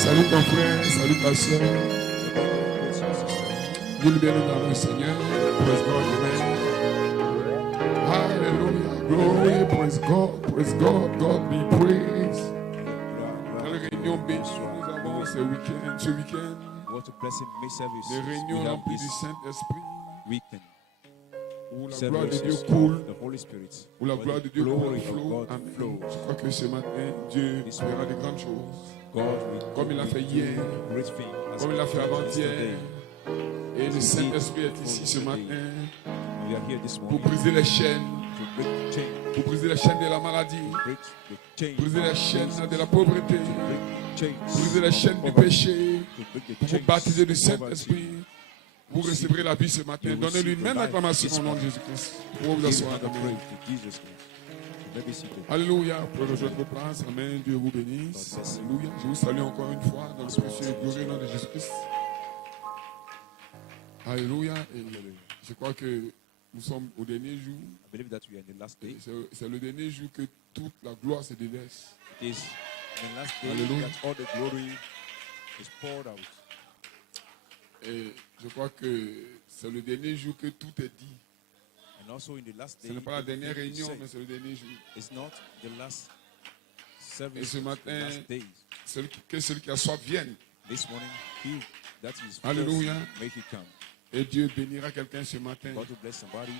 Salut ton frère, salut ta soeur. Nous libérons dans le Seigneur. Praise God, amen. Hallelujah, glory, praise God, God be praised. Dans les réunions bénies, nous avons ce week-end, des réunions remplies du Saint-Esprit, où la gloire de Dieu coule, où la gloire de Dieu coule. Amen. Je crois que ce matin, Dieu fera de grandes choses. Comme il a fait hier, comme il a fait avant-hier. Et le Saint-Esprit est ici ce matin pour briser les chaînes, de la maladie, briser les chaînes de la pauvreté, briser les chaînes du péché, pour vous baptiser du Saint-Esprit. Vous recevrez la vie ce matin. Donnez-lui une même acclamation au nom de Jésus-Christ. Pour vous asseoir. Alléluia. Pour rejoindre vos places. Amen. Dieu vous bénisse. Alléluia. Je vous salue encore une fois dans le précieux et glorieux nom de Jésus-Christ. Alléluia. Et je crois que nous sommes au dernier jour. C'est le dernier jour que toute la gloire se déverse. Alléluia. Et je crois que c'est le dernier jour que tout est dit. Ce n'est pas la dernière réunion, mais c'est le dernier jour. Et ce matin, que celui qui a soif vienne. Alléluia. Et Dieu bénira quelqu'un ce matin.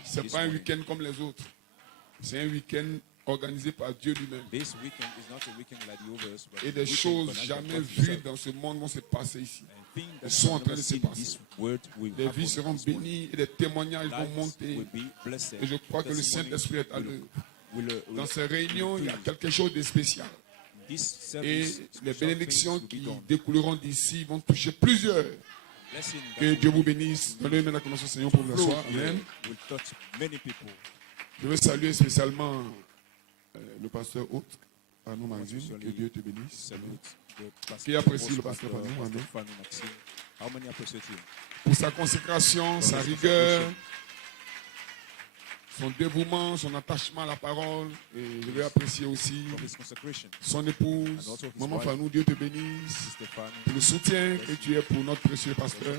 Ce n'est pas un week-end comme les autres. C'est un week-end organisé par Dieu lui-même. Et des choses jamais vues dans ce monde vont se passer ici. Elles sont en train de se passer. Les vies seront bénies et des témoignages vont monter. Et je crois que le Saint-Esprit est à l'œuvre. Dans ces réunions, il y a quelque chose de spécial. Et les bénédictions qui découleront d'ici vont toucher plusieurs. Que Dieu vous bénisse. Donnez-moi la connaissance, Seigneur, pour vous asseoir. Amen. Je veux saluer spécialement le pasteur Haute, Panou Maxime. Que Dieu te bénisse. Qui apprécie le pasteur Panou? Amen. Pour sa consécration, sa rigueur, son dévouement, son attachement à la parole. Et je vais apprécier aussi son épouse, Maman Fanou. Dieu te bénisse pour le soutien que tu es pour notre précieux pasteur.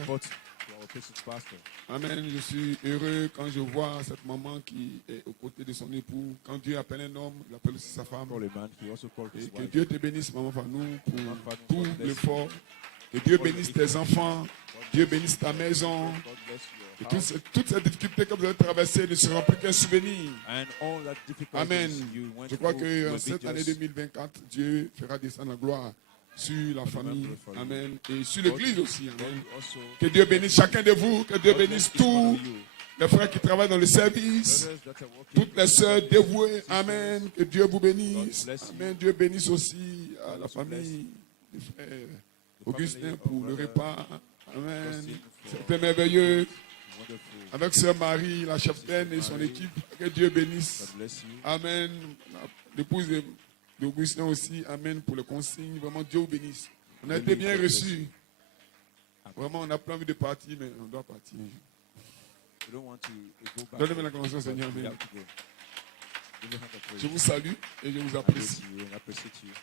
Amen. Je suis heureux quand je vois cette maman qui est aux côtés de son époux. Quand Dieu appelle un homme, il appelle aussi sa femme. Et que Dieu te bénisse, Maman Fanou, pour tout l'effort. Que Dieu bénisse tes enfants. Dieu bénisse ta maison. Et toutes ces difficultés que vous avez traversées ne seront plus qu'un souvenir. Amen. Je crois que cette année 2024, Dieu fera descendre la gloire sur la famille. Amen. Et sur l'église aussi. Amen. Que Dieu bénisse chacun de vous. Que Dieu bénisse tous les frères qui travaillent dans le service. Toutes les sœurs dévouées. Amen. Que Dieu vous bénisse. Amen. Dieu bénisse aussi à la famille des frères Augustin pour le repas. Amen. C'était merveilleux. Avec sœur Marie, la cheftaine et son équipe. Que Dieu bénisse. Amen. L'épouse d'Augustin aussi. Amen. Pour le consigne. Vraiment, Dieu vous bénisse. On a été bien reçus. Vraiment, on a plein envie de partir, mais on doit partir. Donnez-moi la connaissance, Seigneur. Amen. Je vous salue et je vous apprécie.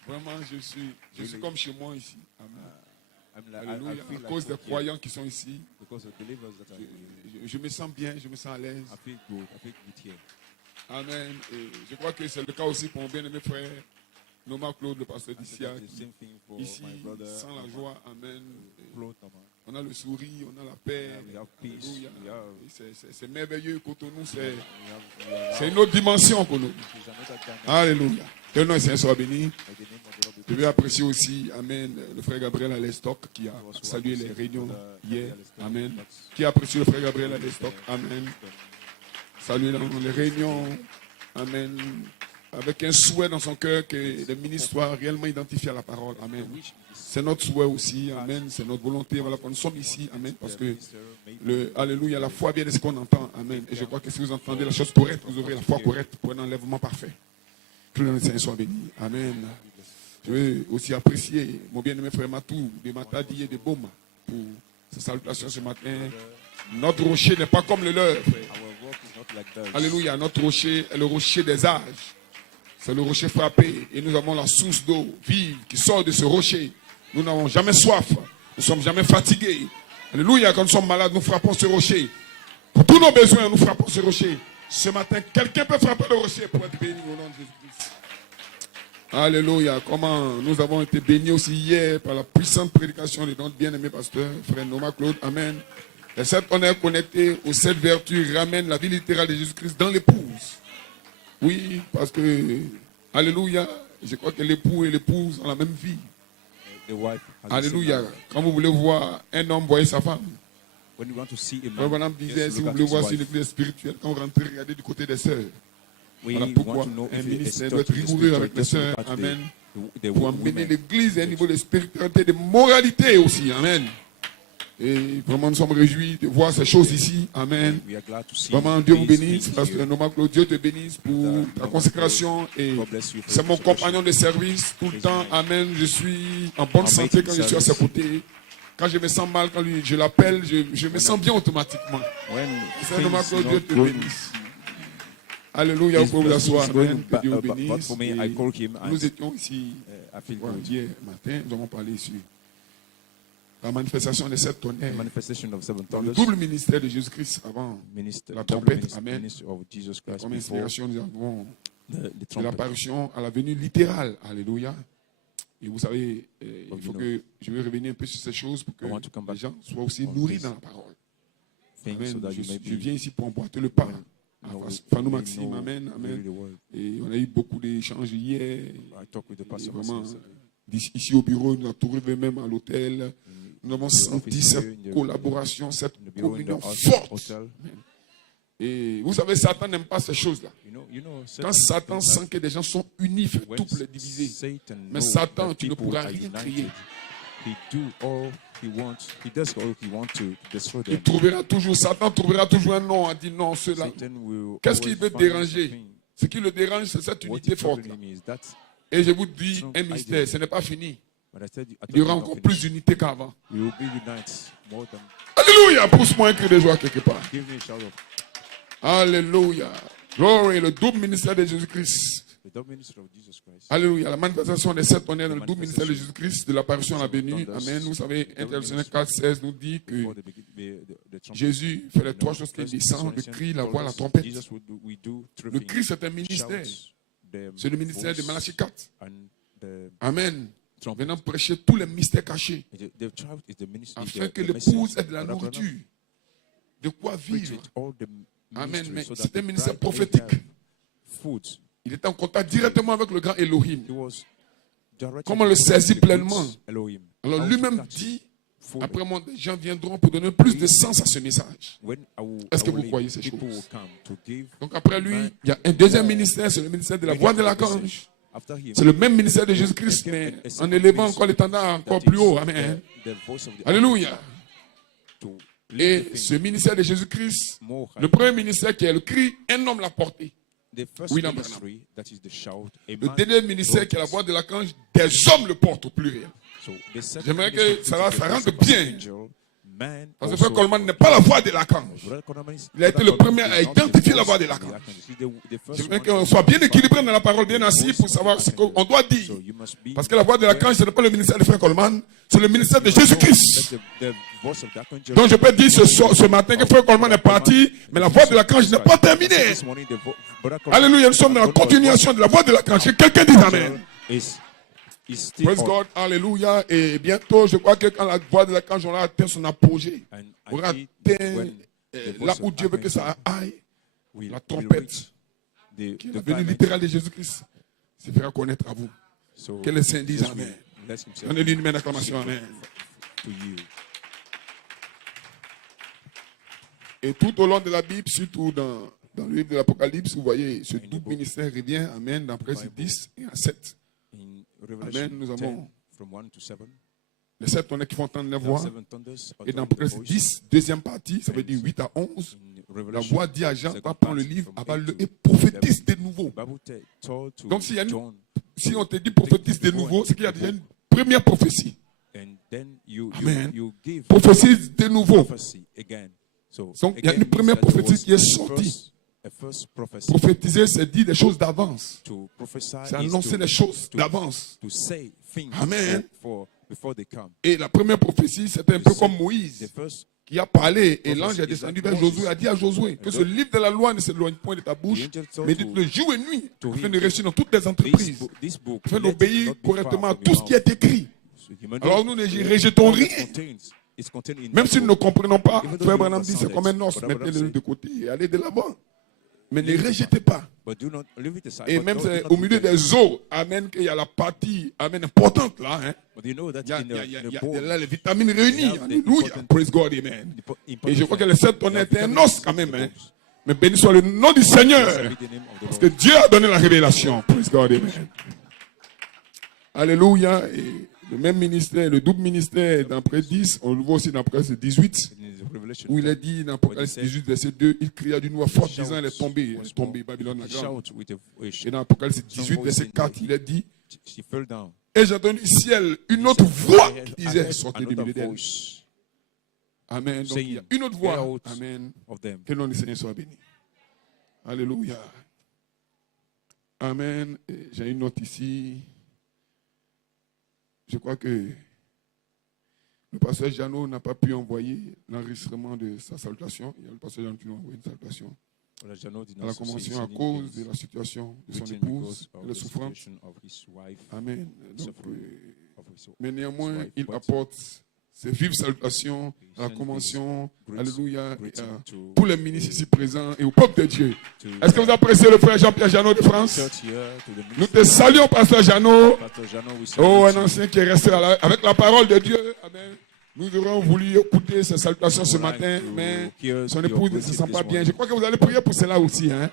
Vraiment, je suis comme chez moi ici. Amen. Alléluia. À cause des croyants qui sont ici, je me sens bien, je me sens à l'aise. Amen. Et je crois que c'est le cas aussi pour mon bien-aimé frère Noma Claude, le pasteur d'Issia, ici, sans la joie. Amen. On a le sourire, on a la paix. Alléluia. C'est merveilleux. Cotonou, c'est une autre dimension pour nous. Alléluia. Que le nom du Seigneur soit béni. Je vais apprécier aussi, amen, le frère Gabriel Alestock qui a salué les réunions hier. Amen. Qui a apprécié le frère Gabriel Alestock. Amen. Salué dans les réunions. Amen. Avec un souhait dans son cœur que les ministres soient réellement identifiés à la parole. Amen. C'est notre souhait aussi. Amen. C'est notre volonté. Voilà, nous sommes ici. Amen. Parce que, alléluia, la foi vient de ce qu'on entend. Amen. Et je crois que si vous entendez la chose correcte, vous aurez la foi correcte pour un enlèvement parfait. Que le Seigneur soit béni. Amen. Je veux aussi apprécier mon bien-aimé frère Matou, de Matadi et de Boma, pour sa salutation ce matin. Notre rocher n'est pas comme le leur. Alléluia. Notre rocher est le rocher des âges. C'est le rocher frappé. Et nous avons la source d'eau vive qui sort de ce rocher. Nous n'avons jamais soif. Nous ne sommes jamais fatigués. Alléluia. Quand nous sommes malades, nous frappons ce rocher. Pour tous nos besoins, nous frappons ce rocher. Ce matin, quelqu'un peut frapper le rocher pour être béni au nom de Jésus-Christ. Alléluia. Comment nous avons été bénis aussi hier par la puissante prédication de notre bien-aimé pasteur, frère Noma Claude. Amen. Les 7 honneurs connectés aux 7 vertus ramènent la vie littérale de Jésus-Christ dans l'épouse. Oui, parce que, alléluia, je crois que l'époux et l'épouse ont la même vie. Alléluia. Quand vous voulez voir un homme voyez sa femme. Frère Branham disait, si vous voulez voir si une église spirituelle, quand vous rentrez, regardez du côté des sœurs. Voilà pourquoi un ministère doit être rigoureux avec les sœurs. Amen. Pour emmener l'église à un niveau de spiritualité, de moralité aussi. Amen. Et vraiment, nous sommes réjouis de voir ces choses ici. Amen. Vraiment, Dieu vous bénisse. Pasteur Noma Claude, Dieu te bénisse pour ta consécration. Et c'est mon compagnon de service tout le temps. Amen. Je suis en bonne santé quand je suis à ses côtés. Quand je me sens mal, quand je l'appelle, je me sens bien automatiquement. Pasteur Noma Claude, Dieu te bénisse. Alléluia, vous pouvez vous asseoir. Amen. Que Dieu vous bénisse. Nous étions ici hier matin. Nous avons parlé ici. La manifestation des 7 tonnerres. Dans le double ministère de Jésus-Christ avant la trompette. Amen. Comme inspiration, nous avons de l'apparition à la venue littérale. Alléluia. Et vous savez, il faut que je vais revenir un peu sur ces choses pour que les gens soient aussi nourris dans la parole. Amen. Je viens ici pour emboîter le pas. Fanou Maxime, amen, amen. Et on a eu beaucoup d'échanges hier. Vraiment, ici au bureau, nous avons trouvé même à l'hôtel. Nous avons senti cette collaboration, cette communion forte. Et vous savez, Satan n'aime pas ces choses-là. Quand Satan sent que des gens sont unis, il fait tout pour les diviser. Mais Satan, tu ne pourras rien créer. Il trouvera toujours, Satan trouvera toujours un nom à dire non, cela. Qu'est-ce qui veut déranger? Ce qui le dérange, c'est cette unité forte-là. Et je vous dis un mystère, ce n'est pas fini. Il y aura encore plus d'unité qu'avant. Alléluia, pousse-moi un cri de joie quelque part. Alléluia. Glory, le double ministère de Jésus-Christ. Alléluia. La manifestation des 7 tonnerres dans le double ministère de Jésus-Christ, de l'apparition à la venue. Amen. Vous savez, 1 Thessaloniciens 4:16 nous dit que Jésus fait les 3 choses qui descendent, le cri, la voix, la trompette. Le cri, c'est un ministère. C'est le ministère de Malachie 4. Amen. Venant prêcher tous les mystères cachés. Afin que l'épouse ait de la nourriture. De quoi vivre. Amen. Mais c'est un ministère prophétique. Il était en contact directement avec le grand Elohim. Comme on le saisit pleinement. Alors lui-même dit, après moi, des gens viendront pour donner plus de sens à ce message. Est-ce que vous croyez ces choses? Donc après lui, il y a un deuxième ministère, c'est le ministère de la voix de l'archange. C'est le même ministère de Jésus-Christ, mais en élevant encore l'étendard encore plus haut. Amen. Alléluia. Et ce ministère de Jésus-Christ, le premier ministère qui est le cri, un homme l'a porté. William Branham. Le dernier ministère qui est la voix de l'archange, des hommes le portent au pluriel. J'aimerais que ça rentre bien. Parce que Frère Coleman n'est pas la voix de l'archange. Il a été le premier à identifier la voix de l'archange. J'aimerais qu'on soit bien équilibré dans la parole, bien assis pour savoir ce qu'on doit dire. Parce que la voix de l'archange, ce n'est pas le ministère de Frère Coleman, c'est le ministère de Jésus-Christ. Donc je peux dire ce matin que Frère Coleman est parti, mais la voix de l'archange n'est pas terminée. Alléluia, nous sommes dans la continuation de la voix de l'archange. Quelqu'un dit Amen. Praise God, alléluia. Et bientôt, je crois que quand la voix de l'archange aura atteint son apogée, aura atteint là où Dieu veut que ça aille, la trompette, qui est la venue littérale de Jésus-Christ, se fera connaître à vous. Que les saints disent Amen. Donnez-lui une main d'acclamation. Amen. Et tout au long de la Bible, surtout dans le livre de l'Apocalypse, vous voyez, ce double ministère revient, Amen, dans Précis 10 et à 7. Amen, nous avons les 7 tonnerres qui font entendre la voix. Et dans Précis 10, deuxième partie, ça veut dire 8 à 11, la voix dit à Jean, va prendre le livre, avale-le et prophétise de nouveau. Donc si on te dit prophétise de nouveau, c'est qu'il y a déjà une première prophétie. Amen. Prophétise de nouveau. Donc il y a une première prophétie qui est sortie. Prophétiser, c'est dire des choses d'avance. C'est annoncer des choses d'avance. Amen. Et la première prophétie, c'était un peu comme Moïse qui a parlé. Et l'ange est descendu vers Josué, a dit à Josué que ce livre de la loi ne s'éloigne point de ta bouche, mais dites-le jour et nuit, afin de réussir dans toutes les entreprises, afin d'obéir correctement à tout ce qui est écrit. Alors nous ne rejetons rien. Même si nous ne comprenons pas, Frère Branham dit c'est comme un os, mettez-le de côté et allez de l'avant. Mais ne rejetez pas. Et même au milieu des eaux, amen, qu'il y a la partie, amen, importante là. Hein. Il y a les vitamines réunies. Alléluia. Praise God, amen. Et je crois que le 7 tonnerres était un os quand même. Hein. Mais béni soit le nom du Seigneur. Parce que Dieu a donné la révélation. Praise God, amen. Alléluia. Et le même ministère, le double ministère d'après 10, on le voit aussi dans Apocalypse 18, où il est dit dans Apocalypse 18, verset 2, il cria d'une voix forte disant elle est tombée, Babylone la grande. Et dans Apocalypse 18, verset 4, il est dit, et j'ai entendu du ciel une autre voix qui disait, sortez du milieu d'elle. Amen. Donc il y a une autre voix. Amen. Que le nom du Seigneur soit béni. Alléluia. Amen. J'ai une note ici. Je crois que le pasteur Jeannot n'a pas pu envoyer l'enregistrement de sa salutation. Il y a le pasteur Jeannot qui nous a envoyé une salutation à la convention à cause de la situation de son épouse, de la souffrance. Amen. Donc, mais néanmoins, il apporte ses vives salutations à la convention, alléluia, et à tous les ministres ici présents et au peuple de Dieu. Est-ce que vous appréciez le frère Jean-Pierre Jeannot de France? Nous te saluons, pasteur Jeannot. Oh, un ancien qui est resté avec la parole de Dieu. Amen. Nous aurions voulu écouter ses salutations ce matin, mais son épouse ne se sent pas bien. Je crois que vous allez prier pour cela aussi. Hein?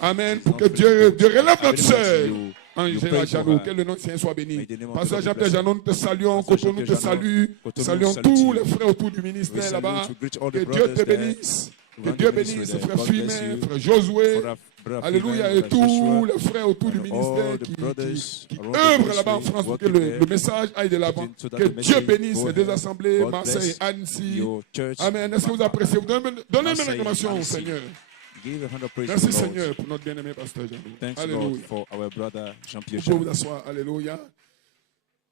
Amen. Pour que Dieu relève notre sœur. Angela Jeannot, que le nom du Seigneur soit béni. Pasteur Jean-Pierre Jeannot, nous te saluons. Coton, nous te saluons. Saluons tous les frères autour du ministère là-bas. Que Dieu te bénisse. Que Dieu bénisse frère Fumet, frère Josué. Alléluia. Et tous les frères autour du ministère qui œuvrent là-bas en France pour que le message aille de l'avant. Que Dieu bénisse les deux assemblées, Marseille et Annecy. Amen. Est-ce que vous appréciez? Vous donnez une acclamation au Seigneur. Merci Seigneur pour notre bien-aimé pasteur Jean-Pierre. Alléluia. Vous pouvez vous asseoir. Alléluia.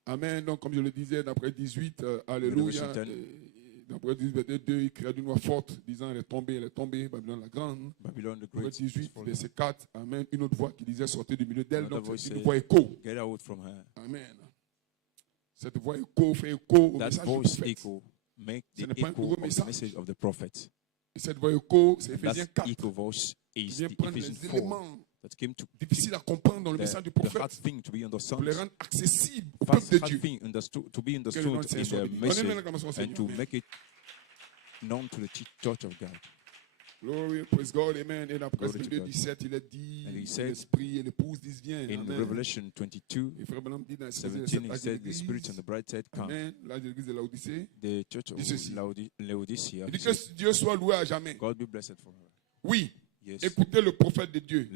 Amen. Donc comme je le disais, d'après 18, alléluia. D'après 18, 2, il cria d'une voix forte, disant elle est tombée, Babylone la grande. D'après 18, verset 4, amen. Une autre voix qui disait sortez du milieu d'elle. Donc c'est une voix écho. Amen. Cette voix écho fait écho au message du prophète. Ce n'est pas un nouveau message. Et cette voix écho, c'est Ephésiens 4. Il vient prendre les éléments difficiles à comprendre dans le message du prophète pour les rendre accessibles au peuple de Dieu. Que le nom du Seigneur soit béni. Donnez-nous l'acclamation au Seigneur. Glory, praise God, amen. Et après 22, 17, il est dit, l'esprit et l'épouse disent viens. In Revelation 22, et Frère Branham dit dans 17, he said, the Spirit and the bride said, come. Amen. L'âge de l'église de Laodicée. The church of Laodicea. Il dit que Dieu soit loué à jamais. God be blessed for her. Oui. Yes. Écoutez le prophète de Dieu,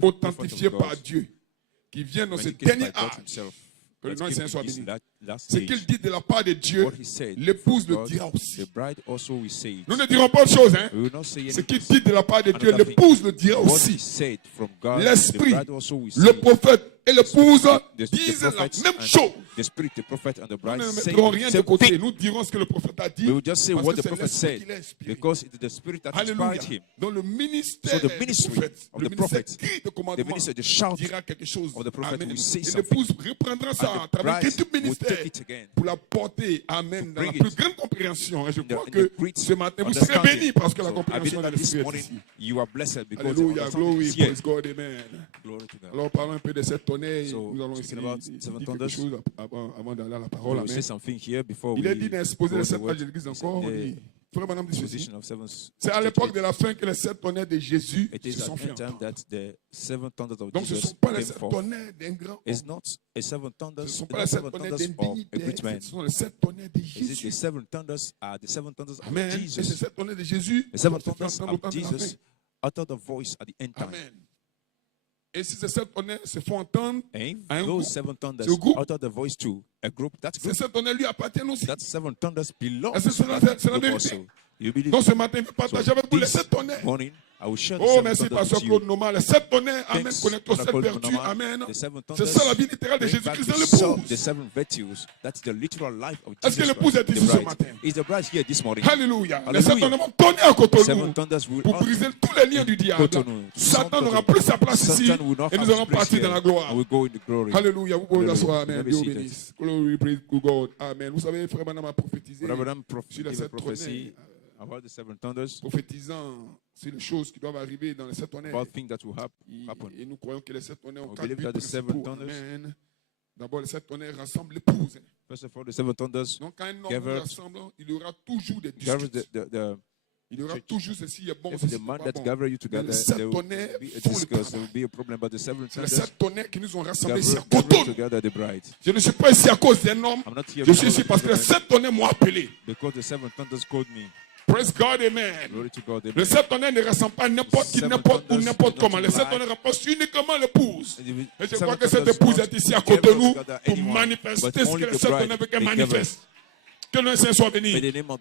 authentifié par Dieu, qui vient dans ce dernier âge. Que le nom du Seigneur soit béni. Ce qu'il dit de la part de Dieu, l'épouse le dira aussi. Nous ne dirons pas autre chose. Hein? Ce qu'il dit de la part de Dieu, l'épouse le dira aussi. L'esprit, le prophète et l'épouse disent la même chose. The spirit, the prophet, and the bride nous ne mettrons rien de côté. Nous dirons ce que le prophète a dit. We will just say what the parce que prophet c'est said, l'esprit qui l'a because it's the spirit that inspired him. Dans le ministère So the ministry of the prophet, the ministry, the shout dira quelque chose. of the prophet Amen. will say Et something. l'épouse reprendra ça à And the travers bride tout will ministère take it again. pour la porter, amen, dans la bring plus it grande compréhension. Et je crois in que the great ce matin, vous serez understanding. bénis parce que la So I compréhension believe de that this l'esprit est morning ici. you are blessed because Alléluia, the glory, understanding is here. praise God, amen. Glory to God. Alors parlons un peu de cette tonnerre. So, Nous allons speaking essayer about de seven dire quelque thunders, chose avant d'aller à la We parole. will say Amen. something here before Il we est dit d'exposer go les to 7 the pages word. de l'église It's encore. in On the dit, frère madame dit ceci. position of seven. C'est à l'époque de la fin que les 7 tonnerres de Jésus It is se sont at fait that time entendre. that the seven thunders of Donc ce ne Jesus sont pas les came 7 forth. tonnerres d'un grand It's homme. not a seven thunders. Ce ne sont It's pas not les 7 seven tonnerres thunders of a great man. d'indignité. Ce sont les 7 tonnerres de Is it the Jésus. seven thunders are the seven thunders of Amen. Et ces Jesus? 7 tonnerres de Jésus The seven se fait thunders entendre au temps of de la fin. Jesus uttered the voice at the end time. Amen. Et si ces 7 tonnerres se font entendre, And if un groupe, those seven thunders ce groupe, uttered the voice to a group, that ces group, 7 tonnerres lui appartiennent aussi. that seven thunders belong Est-ce que to c'est la that vérité? group also. You believe Donc it? ce matin, je vais partager avec vous les This 7 tonnerres. morning, Oh, merci, Pasteur Claude Noma. Les 7 tonnerres, amen, connectés aux 7 vertus, amen. C'est ça la vie littérale de Jésus-Christ dans l'épouse. Est-ce que l'épouse est ici ce matin? Alléluia. Les 7 tonnerres vont tonner à Cotonou pour briser tous les liens du diable. Satan n'aura plus sa place ici et nous allons partir dans la gloire. Alléluia. Vous pouvez vous asseoir. Amen. Dieu bénisse. Glory be to God. Amen. Vous savez, Frère Branham a prophétisé sur les 7 tonnerres. Prophétisant sur les choses qui doivent arriver dans les 7 tonnerres. Et nous croyons que les 7 tonnerres ont 4 buts principaux. Amen. D'abord, les 7 tonnerres rassemblent l'épouse. Donc, quand un homme rassemble, il y aura toujours des disputes. Il y aura toujours ceci est bon, ceci n'est pas bon. Les 7 tonnerres font le travail. Les 7 tonnerres qui nous ont rassemblés ici à Cotonou. Je ne suis pas ici à cause d'un homme. Je suis ici parce que les 7 tonnerres m'ont appelé. Praise God, amen. Les 7 tonnerres ne rassemblent pas n'importe qui, n'importe où, n'importe comment. Les 7 tonnerres rassemblent uniquement l'épouse. Et je crois que cette épouse est ici à côté de nous pour manifester ce que les 7 tonnerres veulent qu'elle manifeste. Que le Saint soit béni.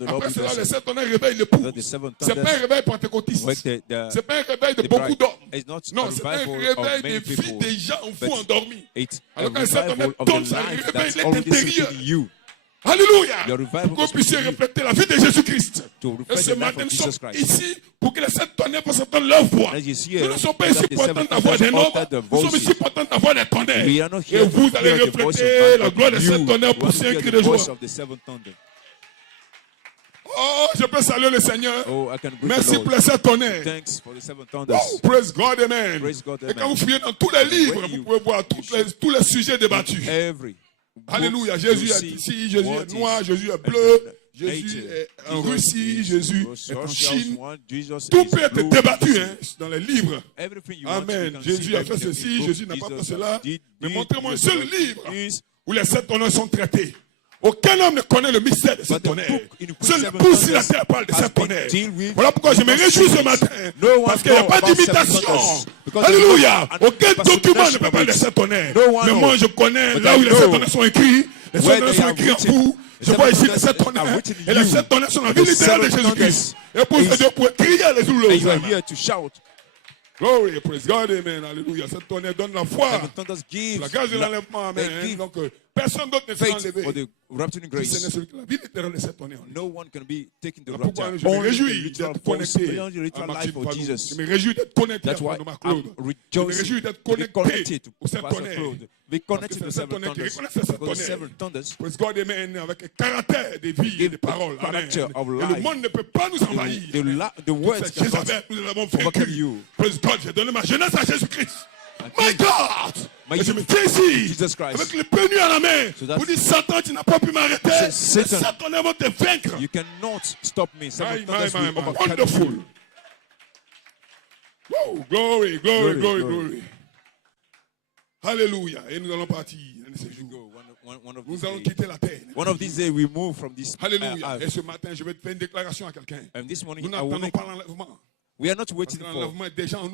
Après cela, les 7 tonnerres réveillent l'épouse. Ce n'est pas un réveil pentecôtiste. Ce n'est pas un réveil de beaucoup d'hommes. Non, c'est un réveil des vies des gens en fou endormis. Alors quand les 7 tonnerres tombent, ça réveille l'intérieur. Alléluia. Pour que vous puissiez refléter la vie de Jésus-Christ. Et ce matin, nous sommes ici pour que les 7 tonnerres puissent entendre leur voix. Nous ne sommes pas ici pour entendre la voix des hommes. Nous sommes ici pour entendre la voix des tonnerres. Et vous allez refléter la gloire des 7 tonnerres pour un cri de joie. Oh, je peux saluer le Seigneur. Merci pour les 7 tonnerres. Oh, praise God, amen. Et quand vous fouillez dans tous les livres, vous pouvez voir tous les sujets débattus. Alléluia. Jésus est ici, Jésus est noir, Jésus est bleu, Jésus est en Russie, Jésus est en Chine. Tout peut être débattu dans les livres. Amen. Jésus a fait ceci, Jésus n'a pas fait cela. Mais montrez-moi un seul livre où les 7 tonnerres sont traités. Aucun homme ne connaît le mystère de cette tonnerre. Seul l'épouse sur la terre parle de cette tonnerre. Voilà pourquoi je me réjouis ce matin. Parce qu'il n'y a pas d'imitation. Alléluia. Aucun document ne peut parler de cette tonnerre. Mais moi je connais là où les 7 tonnerres sont écrits. Les 7 tonnerres sont écrits en vous. Je vois ici les 7 tonnerres. Et les 7 tonnerres sont la vie littérale de Jésus-Christ. Et pour ce Dieu pouvait crier les jours. Glory, praise God, amen, alléluia. Cette tonnerre donne la foi, la grâce de l'enlèvement, amen. Donc, personne d'autre ne sera enlevé. Ce n'est celui qui la vie littérale de cette tonnerre. Pourquoi je me réjouis d'être connecté à Martin Fadou. Je me réjouis d'être connecté à Fadou Claude. Je me réjouis d'être connecté au cette tonnerre. Parce que c'est cette tonnerre qui reconnaît cette tonnerre. Praise God, amen, avec un caractère de vie et de parole, amen. Et le monde ne peut pas nous envahir. Toutes ces Jézabel, nous l'avons vaincu. Praise God, j'ai donné ma jeunesse à Jésus-Christ. My God! Et je me tiens ici, avec le penu à la main, pour dire Satan, tu n'as pas pu m'arrêter. Satan va te vaincre. You cannot stop me. Wonderful. Oh, glory, glory, glory, glory. Hallelujah. Et nous allons partir un de ces jours. Nous allons quitter la terre. One of these days we move from this. Hallelujah. Et ce matin, je vais te faire une déclaration à quelqu'un. Nous n'attendons pas l'enlèvement. We are not waiting for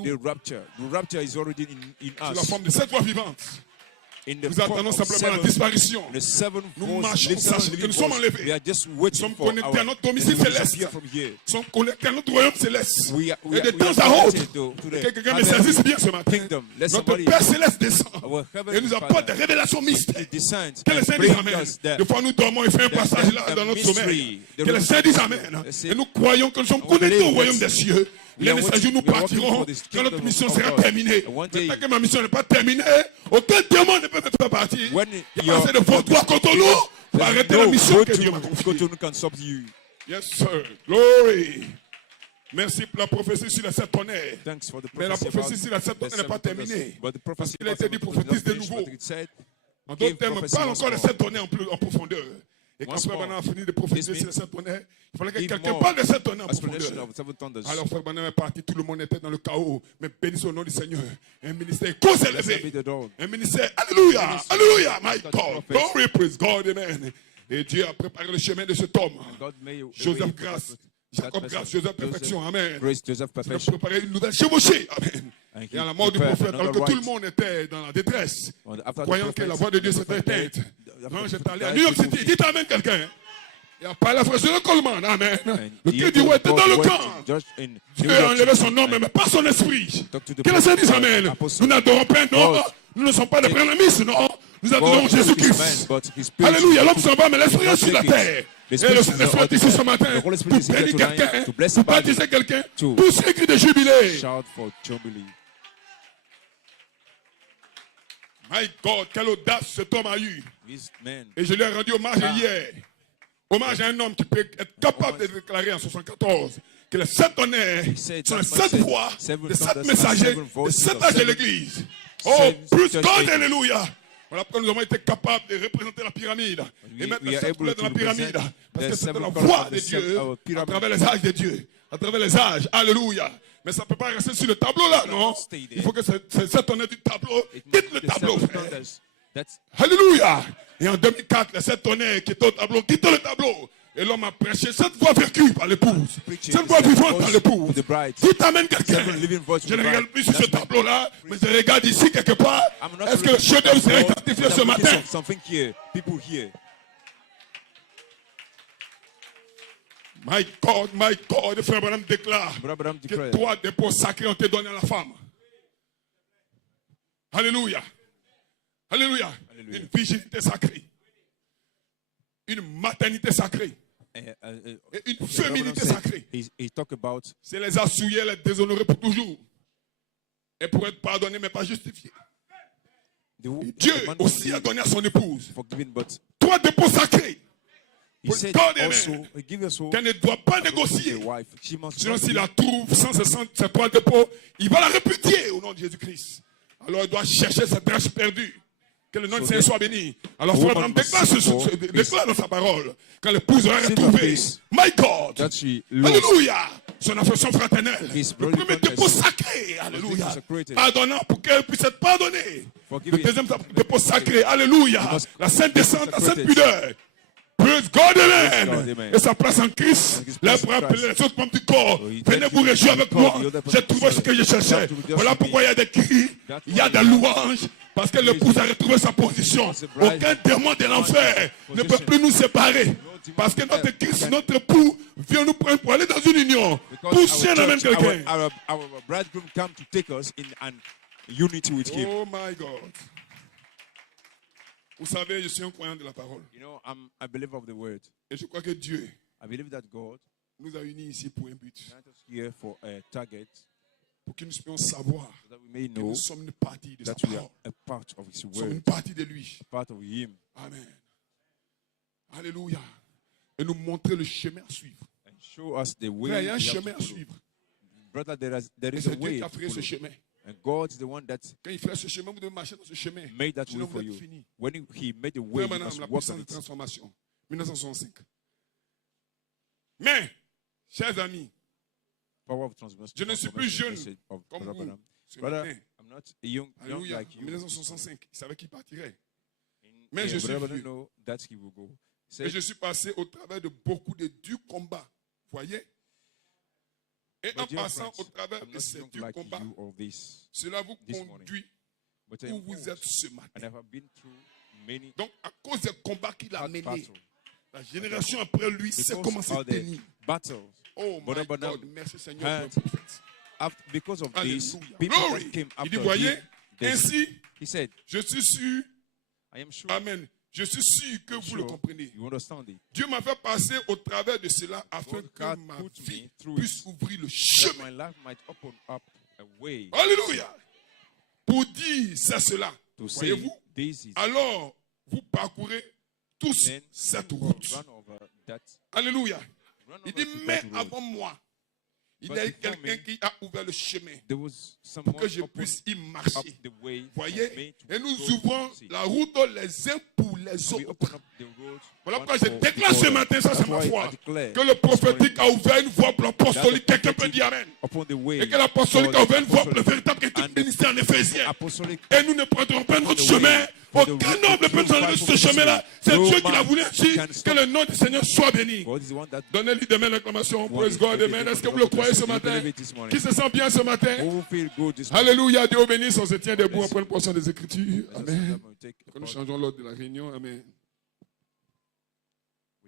the rapture. The rapture is already in us. Sous la forme de 7 voix vivantes. Nous attendons simplement la disparition. Nous marchons, sachant que nous sommes enlevés. Nous sommes connectés à notre domicile céleste. Nous sommes connectés à notre royaume céleste. Et de temps à autre, que quelqu'un me saisisse bien ce matin, notre Père céleste descend et nous apporte des révélations mystiques. Que les saints disent Amen. Des fois nous dormons et fait un passage là dans notre sommeil. Que les saints disent Amen. Et nous croyons que nous sommes connectés au royaume des cieux. L'un de ces jours, nous partirons quand notre mission sera terminée. Mais tant que ma mission n'est pas terminée, aucun démon ne peut me faire partir. Il y a assez de vautours contre nous pour arrêter la mission que Dieu m'a confiée. Yes, sir. Glory. Merci pour la prophétie sur les 7 tonnerres. Mais la prophétie sur les 7 tonnerres n'est pas terminée. Parce qu'il a été dit prophétise de nouveau. En d'autres termes, parle encore des 7 tonnerres en profondeur. Et quand Frère Branham a fini de prophétiser sur les 7 tonnerres, il fallait que quelqu'un parle de 7 tonnerres en profondeur. Alors Frère Branham est parti, tout le monde était dans le chaos. Mais bénissons au nom du Seigneur. Un ministère cause élevé. Un ministère, alléluia, alléluia, my God. Glory, praise God, amen. Et Dieu a préparé le chemin de cet homme. Joseph Grâce, Jacob Grâce, Joseph Perfection, amen. Il a préparé une nouvelle chevauchée, amen. Et à la mort du prophète, alors que tout le monde était dans la détresse, croyant que la voix de Dieu s'était éteinte. Non, j'étais allé à New York City. Dites amen quelqu'un. Il a parlé à frère de Coleman. Amen. Le cri du roi était dans le camp. Dieu a enlevé son nom, mais pas son esprit. Que le Seigneur dise Amen. Nous n'adorons pas un homme. Nous ne sommes pas des prénomistes, non. Nous adorons Jésus-Christ. Alléluia. L'homme s'en va, mais l'esprit est sur la terre. Et le Saint-Esprit est ici ce matin pour bénir quelqu'un, pour baptiser quelqu'un, pour ce cri de jubilé. My God, quelle audace cet homme a eu. Et je lui ai rendu hommage hier. Hommage à un homme qui peut être capable de déclarer en 1974 que les 7 honneurs sont les 7 voix, les 7 messagers, les 7 âges de l'Église. Oh, plus God, alléluia. Voilà pourquoi nous avons été capables de représenter la pyramide et mettre les 7 couleurs dans la pyramide. Parce que c'est la voix de Dieu à travers les âges de Dieu. À travers les âges. Alléluia. Mais ça ne peut pas rester sur le tableau là, non? Il faut que cet honneur du tableau quitte le tableau, frère. Alléluia. Et en 2004, les 7 honneurs qui étaient au tableau quittent le tableau. Et l'homme a prêché cette voix vécue par l'épouse. Cette voix vivante par l'épouse. Dites amen quelqu'un. Je ne regarde plus sur ce tableau-là, mais je regarde ici quelque part. Est-ce que le chef-d'œuvre serait identifié ce matin? My God, frère Branham déclare que 3 dépôts sacrés ont été donnés à la femme. Alléluia. Alléluia. Une virginité sacrée. Une maternité sacrée. Et une féminité sacrée. C'est les assouiller, les déshonorer pour toujours. Et pour être pardonné, mais pas justifié. Et Dieu aussi a donné à son épouse 3 dépôts sacrés. Pour le corps qu'elle ne doit pas négocier. Sinon, s'il la trouve sans ces 3 dépôts, il va la répudier au nom de Jésus-Christ. Alors, il doit chercher cette brèche perdue. Que le nom de Seigneur soit béni. Alors, frère Branham déclare dans sa parole. Quand l'épouse aura retrouvé, my God, alléluia, son affection fraternelle, le premier dépôt sacré, alléluia, pardonnant pour qu'elle puisse être pardonnée. Le deuxième dépôt sacré, alléluia, la sainte descente, la sainte pudeur. Praise God, amen. Et sa place en Christ, là pour appeler les autres membres du corps. Venez vous réjouir avec moi. J'ai trouvé ce que je cherchais. Voilà pourquoi il y a des cris, il y a des louanges. Parce que l'épouse a retrouvé sa position. Aucun démon de l'enfer ne peut plus nous séparer. Parce que notre Christ, notre époux, vient nous prendre pour aller dans une union. Poussez la même quelqu'un. Our bridegroom come to take us in an unity with him. Oh my God. Vous savez, je suis un croyant de la parole. You know, I'm a believer of the word. Et je crois que Dieu I believe that God nous a unis ici pour un but. Here for a target. Pour que nous puissions savoir que nous sommes une partie de sa parole. Nous sommes une partie de lui. Amen. Alléluia. Et nous montrer le chemin à suivre. Frère, il y a un chemin à suivre. Et c'est Dieu qui a fait ce chemin. And God is the one that quand il fait ce chemin, vous devez marcher dans ce chemin. Made that way for you. When he made the way, la puissance de transformation. 1965. Mais, chers amis, je ne suis plus jeune comme vous. I'm not young like you. En 1965, il savait qu'il partirait. Mais je suis vieux. Et je suis passé au travers de beaucoup de durs combats. Voyez? Et en passant au travers de ces durs combats, cela vous conduit où vous êtes ce matin. Donc, à cause des combats qu'il a menés, la génération après lui sait comment se tenir. Oh my God, merci Seigneur pour le prophète. Because of this, people that came after him, voyez, ainsi, je suis sûr, amen, je suis sûr que vous le comprenez. Dieu m'a fait passer au travers de cela afin que ma vie puisse ouvrir le chemin. Alléluia. Pour dire c'est cela, voyez-vous, alors vous parcourez tous cette route. Alléluia. Il dit, mais avant moi, il y a quelqu'un qui a ouvert le chemin pour que je puisse y marcher. Voyez? Et nous ouvrons la route les uns pour les autres. Voilà pourquoi je déclare ce matin, ça c'est ma foi, que le prophétique a ouvert une voie pour l'apostolique. Quelqu'un peut dire amen. Et que l'apostolique a ouvert une voie pour le véritable ministère en Éphésiens. Et nous ne prendrons pas notre chemin. Aucun homme ne peut nous enlever ce chemin-là. C'est Dieu qui l'a voulu ainsi. Que le nom du Seigneur soit béni. Donnez-lui demain l'acclamation. Praise God, amen. Est-ce que vous le croyez ce matin? Qui se sent bien ce matin? Alléluia. Dieu bénisse. On se tient debout après une portion des Écritures. Amen. Que nous changeons l'ordre de la réunion. Amen.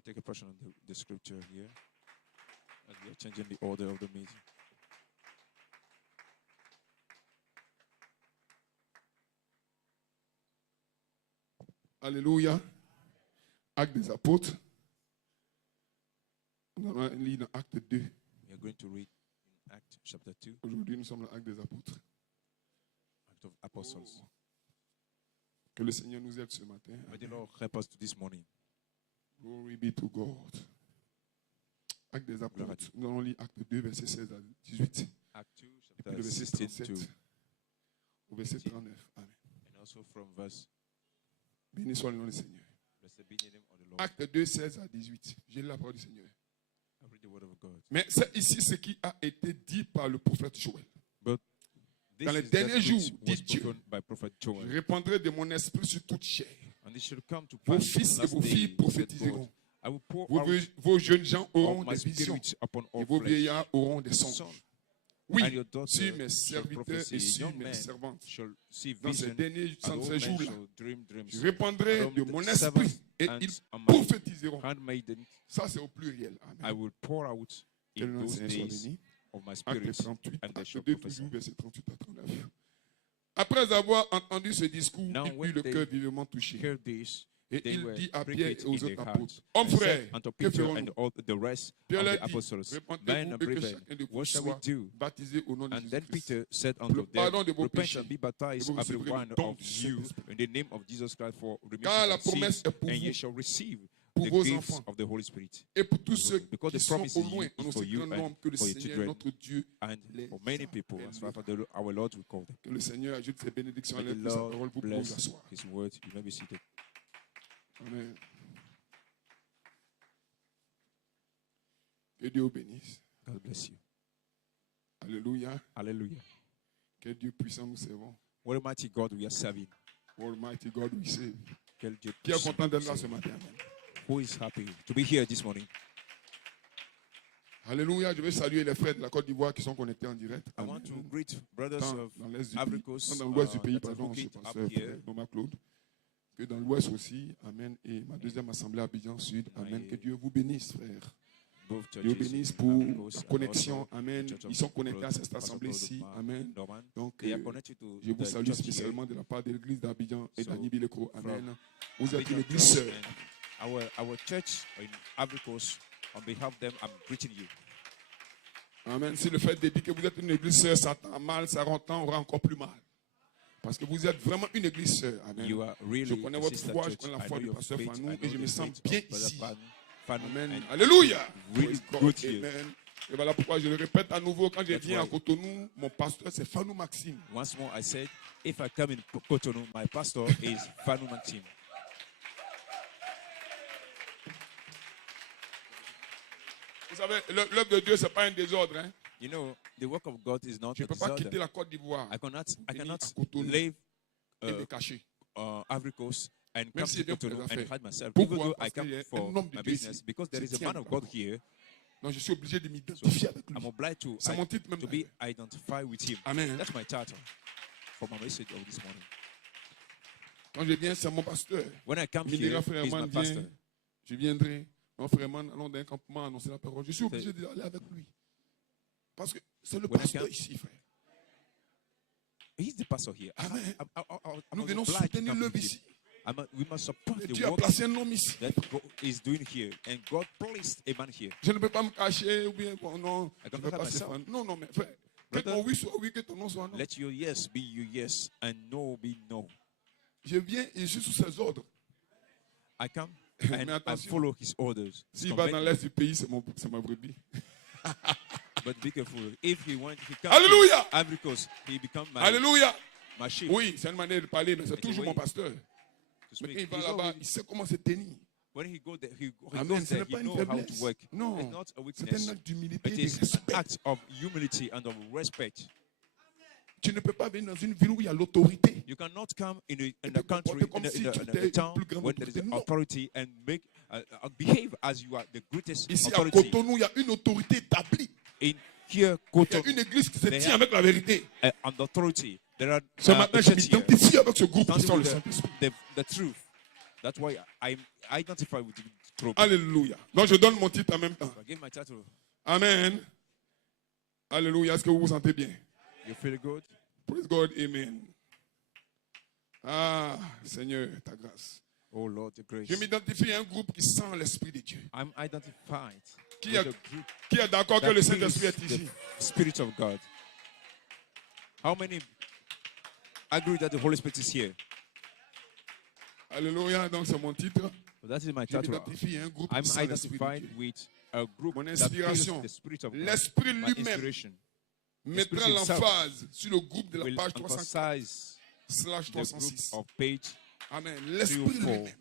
take a portion of the scripture here. As we are changing the order of the meeting. Alléluia. Acte des apôtres. Nous allons lire dans Acte 2. We are going to read in Acts chapter 2. Aujourd'hui, nous sommes dans Acte des apôtres. Act of Apostles. Oh. Que le Seigneur nous aide ce matin. May the Lord help us this morning. Glory be to God. Acte des apôtres. Nous allons lire Acte 2, verset 16 à 18. Act 2, Et puis le verset 37 au verset 39. Amen. And also from verse. Béni soit le nom du Seigneur. Blessed be the name of the Lord. Acte 2, 16 à 18. J'ai lu la parole du Seigneur. I read the word of God. Mais c'est ici ce qui a été dit par le prophète Joël. But dans les derniers jours, dit Dieu, je répandrai de mon esprit sur toute chair. Vos fils et vos filles prophétiseront. Vos jeunes gens auront des visions et vos vieillards auront des songes. Oui, sur mes serviteurs et sur mes servantes, dans ces derniers jours-là, je répandrai de mon esprit et ils prophétiseront. Ça, c'est au pluriel. Amen. Que le nom du Seigneur soit béni. Acte 38, Acte 2, toujours, verset 38 à 39. Après avoir entendu ce discours, il eut le cœur vivement touché. Et il dit à Pierre et aux autres apôtres, « Hommes frères, que ferons-nous » Pierre leur dit, « Répandez-vous et que chacun de vous soit baptisé au nom de Jésus-Christ. Pour le pardon de vos péchés, et vous recevrez le don du Saint-Esprit. Car la promesse est pour vous, pour vos enfants, et pour tous ceux qui sont au loin, en aussi grand nombre que le Seigneur, notre Dieu, les appelle. Que le Seigneur ajoute ses bénédictions à l'aide de sa parole pour vous asseoir. Amen. Que Dieu vous bénisse. God bless you. Alléluia. Hallelujah. Quel Dieu puissant nous servons. What a mighty God we are serving. What a mighty God we serve. Quel Dieu qui est content d'être là ce matin? Who is happy to be here this morning? Alléluia. Je vais saluer les frères de la Côte d'Ivoire qui sont connectés en direct. I want to greet brothers of Ivory Coast, dans l'ouest du pays, pardon, je pense Thomas Claude. Que dans l'ouest aussi, amen, et ma deuxième assemblée à Abidjan Sud, amen, que Dieu vous bénisse, frère. Dieu bénisse pour la connexion, amen. Ils sont connectés à cette assemblée ici, amen. Donc, je vous salue spécialement de la part de l'église d'Abidjan et d'Anibileko, amen. Vous êtes une église sœur. Our church in Ivory Coast, on behalf of them, I'm greeting you. Amen. Si le fait de dire que vous êtes une église sœur, ça t'a mal, ça aura encore plus mal. Parce que vous êtes vraiment une église sœur. Amen. Je connais votre foi, je connais la foi du pasteur Fanou et je me sens bien ici. Amen. Alléluia. Amen. Et voilà pourquoi je le répète à nouveau, quand je viens à Cotonou, mon pasteur c'est Fanou Maxime. Once more I said, if I come in Cotonou, my pastor is Fanou Maxime. Vous savez, l'œuvre de Dieu, ce n'est pas un désordre. Hein? You know, the work of God is not je ne peux pas quitter la Côte d'Ivoire. I cannot leave Ivory Coast and come to Cotonou and hide myself. Even though I come for my business, because there is a man of God here. Donc je suis obligé de m'identifier avec lui. I'm obliged to be identified with him. Amen. That's my title for my message of this morning. Quand je viens, c'est mon pasteur. When I come here, he's my pastor. Je viendrai. Mon frère Man, allons dans un campement annoncer la parole. Je suis obligé d'aller avec lui. Parce que c'est le pasteur ici, frère. He's the pastor here. Nous venons soutenir l'œuvre ici. We must support the Dieu a placé un homme ici. That God is doing here, and God placed a man here. Je ne peux pas me cacher ou bien non. Non, mais frère, que ton oui soit oui, que ton non soit non. Let your yes be your yes and no be no. Je viens et je suis sous ses ordres. I come and I follow his orders. S'il va dans l'est du pays, c'est ma brebis. But be careful. If he comes Alléluia. to Ivory Coast, he become Alléluia. My sheep. Oui, c'est une manière de parler, mais c'est toujours mon pasteur. Mais quand il va là-bas, il sait comment se tenir. When he goes there, he Amen. goes there, he knows how to work. Non, it's not a weakness. C'est un acte d'humilité, It is an act of humility and of respect. Tu ne peux pas venir dans une ville où il y a l'autorité. You cannot come in a country, in a town where there is an authority and make behave as you are the greatest Ici authority. À Cotonou, il y a une autorité établie. In here, Cotonou, il y a une église qui se tient avec la vérité. And authority. There are ce matin, je m'identifie avec ce groupe qui sont le Saint-Esprit. The truth. That's why I identify with group. Alléluia. Donc je donne mon titre en même temps. I give my title. Amen. Alléluia. Est-ce que vous vous sentez bien? You feel good? Praise God. Amen. Ah, Seigneur, ta grâce. Oh Lord, the grace. Je m'identifie à un groupe qui sent l'Esprit de Dieu. I'm identified. Qui est d'accord que le Saint-Esprit est ici? The Spirit of God. How many agree that the Holy Spirit is here? Alléluia. Donc c'est mon titre. So that is my Je title. m'identifie à un groupe I'm qui sent l'Esprit de identified Dieu. with a group Mon that inspiration, feels the Spirit of God. l'Esprit My lui-même inspiration mettra Spirit himself l'emphase sur le groupe de la will page emphasize the group 304/306. of page Amen. L'Esprit 304. lui-même.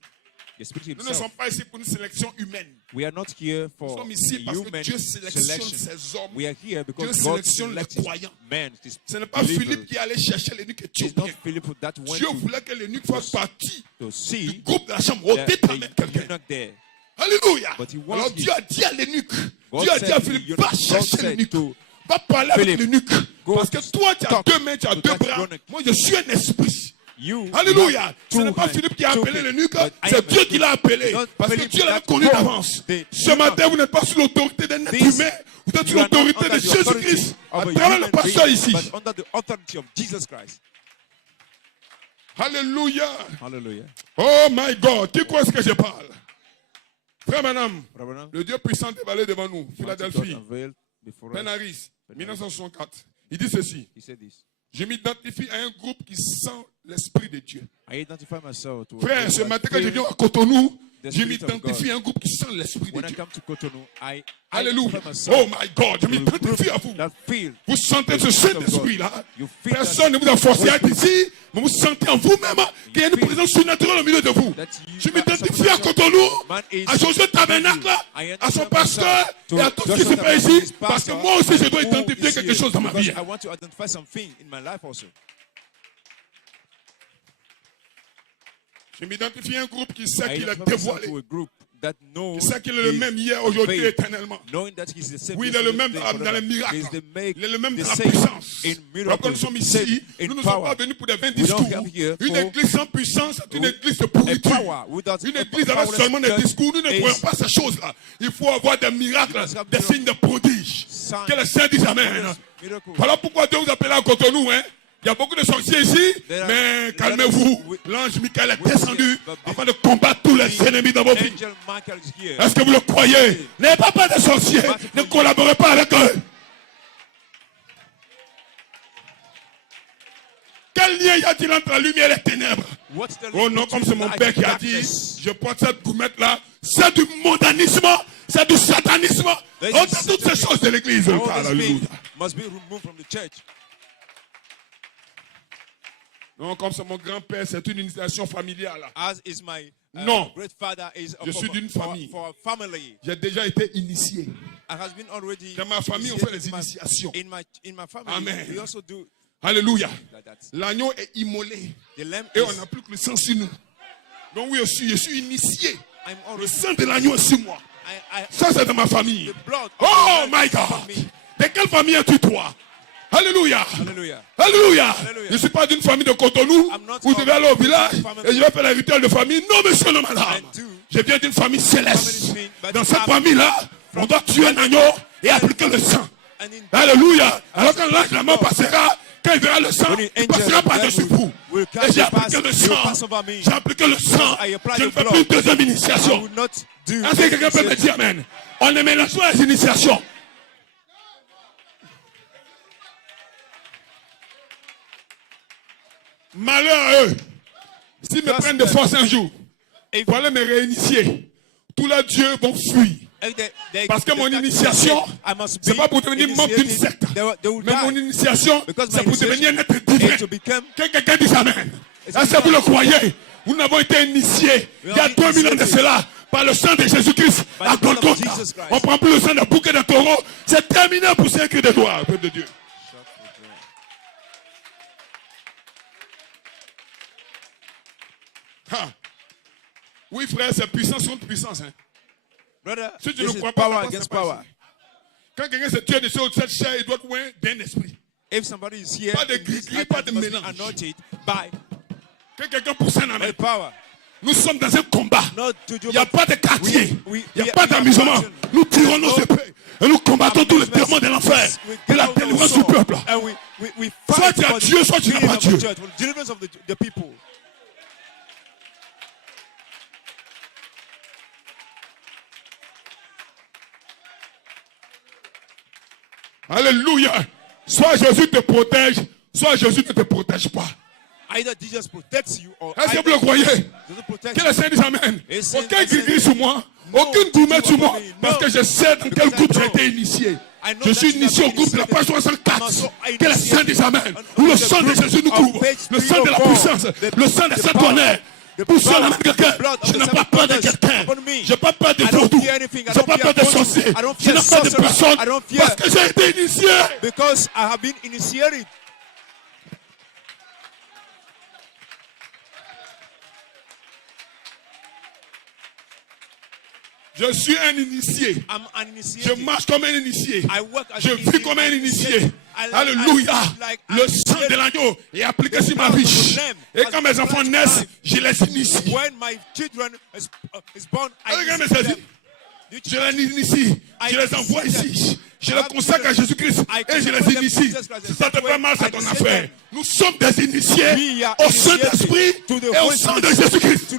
The Spirit Nous ne sommes himself. pas ici pour une sélection humaine. We are not here Nous for sommes ici parce que human Dieu sélectionne selection. ses hommes. We are here Dieu because God sélectionne les selected croyants. men. His Ce n'est pas believers. Philippe qui allait chercher l'eunuque It's not éthiopien. Philip that went Dieu voulait que l'eunuque fasse partie to du see groupe de la chambre. Ôtez ta main, the quelqu'un. eunuch there. Alléluia. But he wants Alors his- Dieu a dit à l'eunuque, God Dieu a said dit à to Philippe, the va eunuch, chercher God said l'eunuque. to Va parler avec Philip, l'eunuque. go Parce que toi, tu as talk deux mains, tu as to deux that bras. eunuch. Moi, je suis un esprit. You Alléluia. have Ce n'est pas two Philippe qui a hands, appelé two l'eunuque, feet, but I c'est am Dieu a qui l'a appelé. Not Parce que Philip Dieu l'avait that connu called d'avance. the Ce eunuch. matin, vous n'êtes pas sous l'autorité d'un être This- humain. Vous êtes sous You are not l'autorité under de the authority Jésus-Christ. À of a travers le human pasteur being, ici. but under the authority of Jesus Christ. Alléluia. Hallelujah. Oh my God. Qui croit ce que je parle? Frère, madame, Brother, le Dieu puissant dévalé devant nous, Philadelphie, unveiled before us. Penaris, 1964. Il dit ceci. He said this. Je m'identifie à un groupe qui sent l'Esprit de Dieu. I identify myself to a Frère, group ce that matin, quand je feels viens à Cotonou, the je Spirit of m'identifie God. à un groupe qui sent l'Esprit de When I Dieu. come to Cotonou, I Alléluia. identify myself Oh my God, je to a group m'identifie à vous. that feel Vous sentez the ce Spirit of Saint-Esprit-là. You feel Personne ne that vous a forcé à être Holy ici, mais vous sentez en vous-même qu'il y a une feel présence surnaturelle au milieu de vous. that you Je are m'identifie à supernatural. Cotonou, Man is à Josué Tabernacle, I à son identify pasteur myself et à tout ce qui Joshua se fait ici, Tabernacle, his parce que pastor, moi aussi je dois who identifier is quelque here, chose dans ma because vie. I want to identify something in my life also. Je m'identifie à un groupe qui sait I qu'il est identify myself dévoilé, to a group that knows qui sait qu'il est le his même hier, aujourd'hui et faith, éternellement. knowing that he's the same Oui, il est le même yesterday, dans les forever. miracles. He's the make- Il est le même the dans la same puissance. in Alors miracles, que nous sommes same ici, in nous ne sommes power. pas venus pour des vains We don't discours. come here Une for- église sans puissance, c'est une église de A pourriture. power without Une a église avec powerless seulement des church discours. Nous ne is- croyons pas ces choses-là. Il faut avoir des miracles, You must have des signes de prodiges. signs, Que les saints disent Amen. miracles. Voilà pourquoi Dieu vous appelle à Cotonou. Hein. Il y a beaucoup de sorciers ici, There are- mais there calmez-vous. are- L'ange Michael est we- descendu but afin de combattre tous les ennemis dans vos vies. Angel Michael is here. Est-ce que vous le croyez? N'ayez pas peur des sorciers. Ne collaborez pas avec eux. Quel lien y a-t-il entre la lumière et les ténèbres? What's the Oh non, link comme c'est mon between père light qui and a dit, darkness? je porte cette gourmette-là, c'est du mondanisme, c'est du satanisme. There is On a toutes ces Satan- choses de l'église. All these Alléluia. things must be removed from the church. Non, comme c'est mon grand-père, c'est une initiation familiale. As is my Non. great father is Je suis d'une famille. for a family. J'ai déjà été initié. I has been already Dans ma famille, on fait initiated les initiations. in my family. Amen. We also do Alléluia. like that. L'agneau est immolé. The lamb Et on is n'a plus que le sang sur nous. Donc oui, je suis initié. I'm Le already sang de l'agneau est sur moi. I Ça, c'est de ma famille. the blood. Oh of the lamb my is upon God. me. De quelle famille es-tu toi? Alléluia. Hallelujah. Alléluia. Alléluia. Je ne suis pas d'une famille de Cotonou. I'm not Vous devez aller au village family. et je vais faire les rituels de famille. Non, monsieur, non, madame. And two, Je viens d'une famille céleste. family mean, but Dans cette I'm famille-là, on doit tuer un agneau et appliquer le sang. and in Alléluia. Alors quand l'ange la main passera, quand il verra le sang, When the il angel passera of the par-dessus devil vous. will Et cast j'ai the pass- appliqué le will sang. pass over me. J'ai appliqué le sang. I apply Je the ne fais blood. plus de deuxième I initiation. will not do Est-ce que quelqu'un peut me dire Amen? On ne mélange pas les initiations. Malheur à eux. S'ils me Just prennent de force un jour, If- pour aller me réinitier, tous les dieux vont fuir. if Parce que mon initiation, I must c'est be pas pour devenir membre d'une initiated. secte. They will Mais mon die. initiation, Because c'est my pour devenir un être initiation divin. is to become- Que quelqu'un dise Amen. Est-ce que vous le croyez? Nous n'avons été initiés il y a 2000 ans de cela par le sang de Jésus-Christ By à the blood of Golgotha. Jesus Christ. On ne prend plus le sang de bouquet de taureau. C'est terminé pour ces cris de gloire, peuple de Dieu. Ah. Oui, frère, c'est puissance contre puissance. Hein. Brother, Si tu this ne is crois pas, power d'abord, against c'est pas power. ici. Quand quelqu'un se tue de cette chair, il doit être loin d'un esprit. If somebody is here, Pas de in this gris-gris, life, pas de must be mélange. anointed by Que quelqu'un pousse un amen. power. Nous sommes dans un combat. Il n'y a pas de quartier. Il n'y a pas d'amusement. Nous tirons nos épées. Et nous combattons tous les démons de l'enfer. Et la délivrance du peuple. Soit tu as Dieu, soit tu n'as pas Dieu. Alléluia. Soit Jésus te protège, soit Jésus ne te protège pas. Either Jesus protects you or est-ce que vous le croyez? Que le Seigneur dise Amen. Aucun gris sur moi, aucune gourmet sur moi, parce que je sais dans quel groupe j'ai été initié. Je suis initié au groupe de la page 64. Que le Seigneur dise Amen. Où le sang de Jésus nous couvre, le sang de la puissance, le sang de cette honneur. Pour cela, quelqu'un, je n'ai pas peur de quelqu'un. Je n'ai pas peur de vaudou. Je n'ai pas peur de sorciers. Je n'ai pas peur de personne. Parce que j'ai été initié. Because I have been initiated. Je suis un initié. Je marche comme un initié. Je vis comme un initié. Alléluia. Le sang de l'agneau est appliqué sur ma vie. Et quand mes enfants naissent, je les initie. Je les initie. Je les envoie ici. Je les consacre à Jésus-Christ et je les initie. Si ça te fait mal, c'est ton affaire. Nous sommes des initiés au Saint-Esprit et au sang de Jésus-Christ.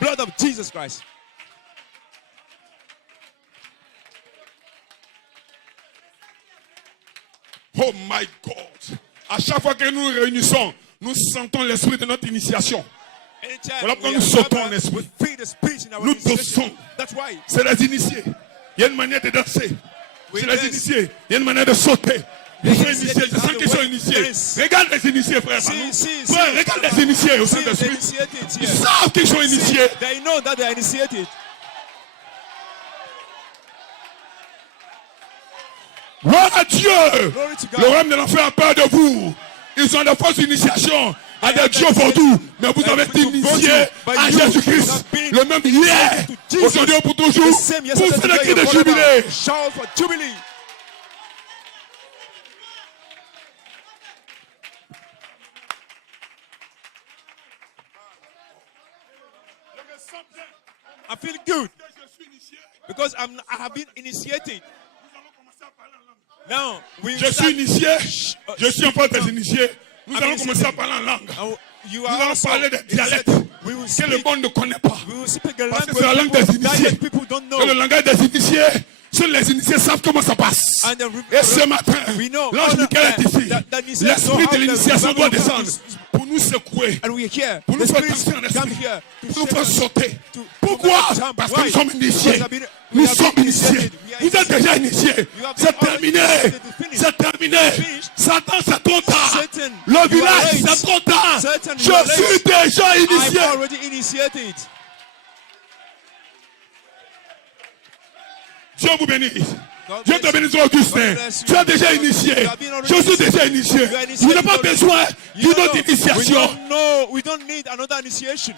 Blood of Jesus Christ. Oh my God. À chaque fois que nous nous réunissons, nous sentons l'esprit de notre initiation. Voilà pourquoi nous sautons en esprit. Nous dansons. C'est les initiés. Il y a une manière de danser. C'est les initiés. Il y a une manière de sauter. Ils sont initiés. Je sens qu'ils sont initiés. Regarde les initiés, frère. Frère, regarde les initiés au Saint-Esprit. Ils savent qu'ils sont initiés. They know that they are initiated. Gloire à Dieu. Le royaume de l'enfer a peur de vous. Ils ont de fausses initiations à des dieux vaudous. Mais vous avez été initiés à Jésus-Christ. Le même hier, aujourd'hui et pour toujours. Poussez le cri de jubilé. Shout for jubilee. I feel good because I have been initiated. Now, je suis initié, je suis un peu des initiés. Nous allons commencer à parler en langue. Nous allons parler des dialectes que le monde ne connaît pas. Parce que c'est la langue des initiés. Et le langage des initiés, seuls les initiés savent comment ça passe. Et ce matin, l'ange Michael est ici. L'esprit de l'initiation doit descendre pour nous secouer, pour nous faire danser en esprit, pour nous faire sauter. Pourquoi? Parce que nous sommes initiés. Nous sommes initiés. Vous êtes déjà initiés. C'est terminé. C'est terminé. Satan, c'est trop tard. Le village, c'est trop tard. Je suis déjà initié. Dieu vous bénisse. Dieu te bénisse, Augustin. Tu es déjà initié. Je suis déjà initié. Vous n'avez pas besoin d'une autre initiation. We don't need another initiation.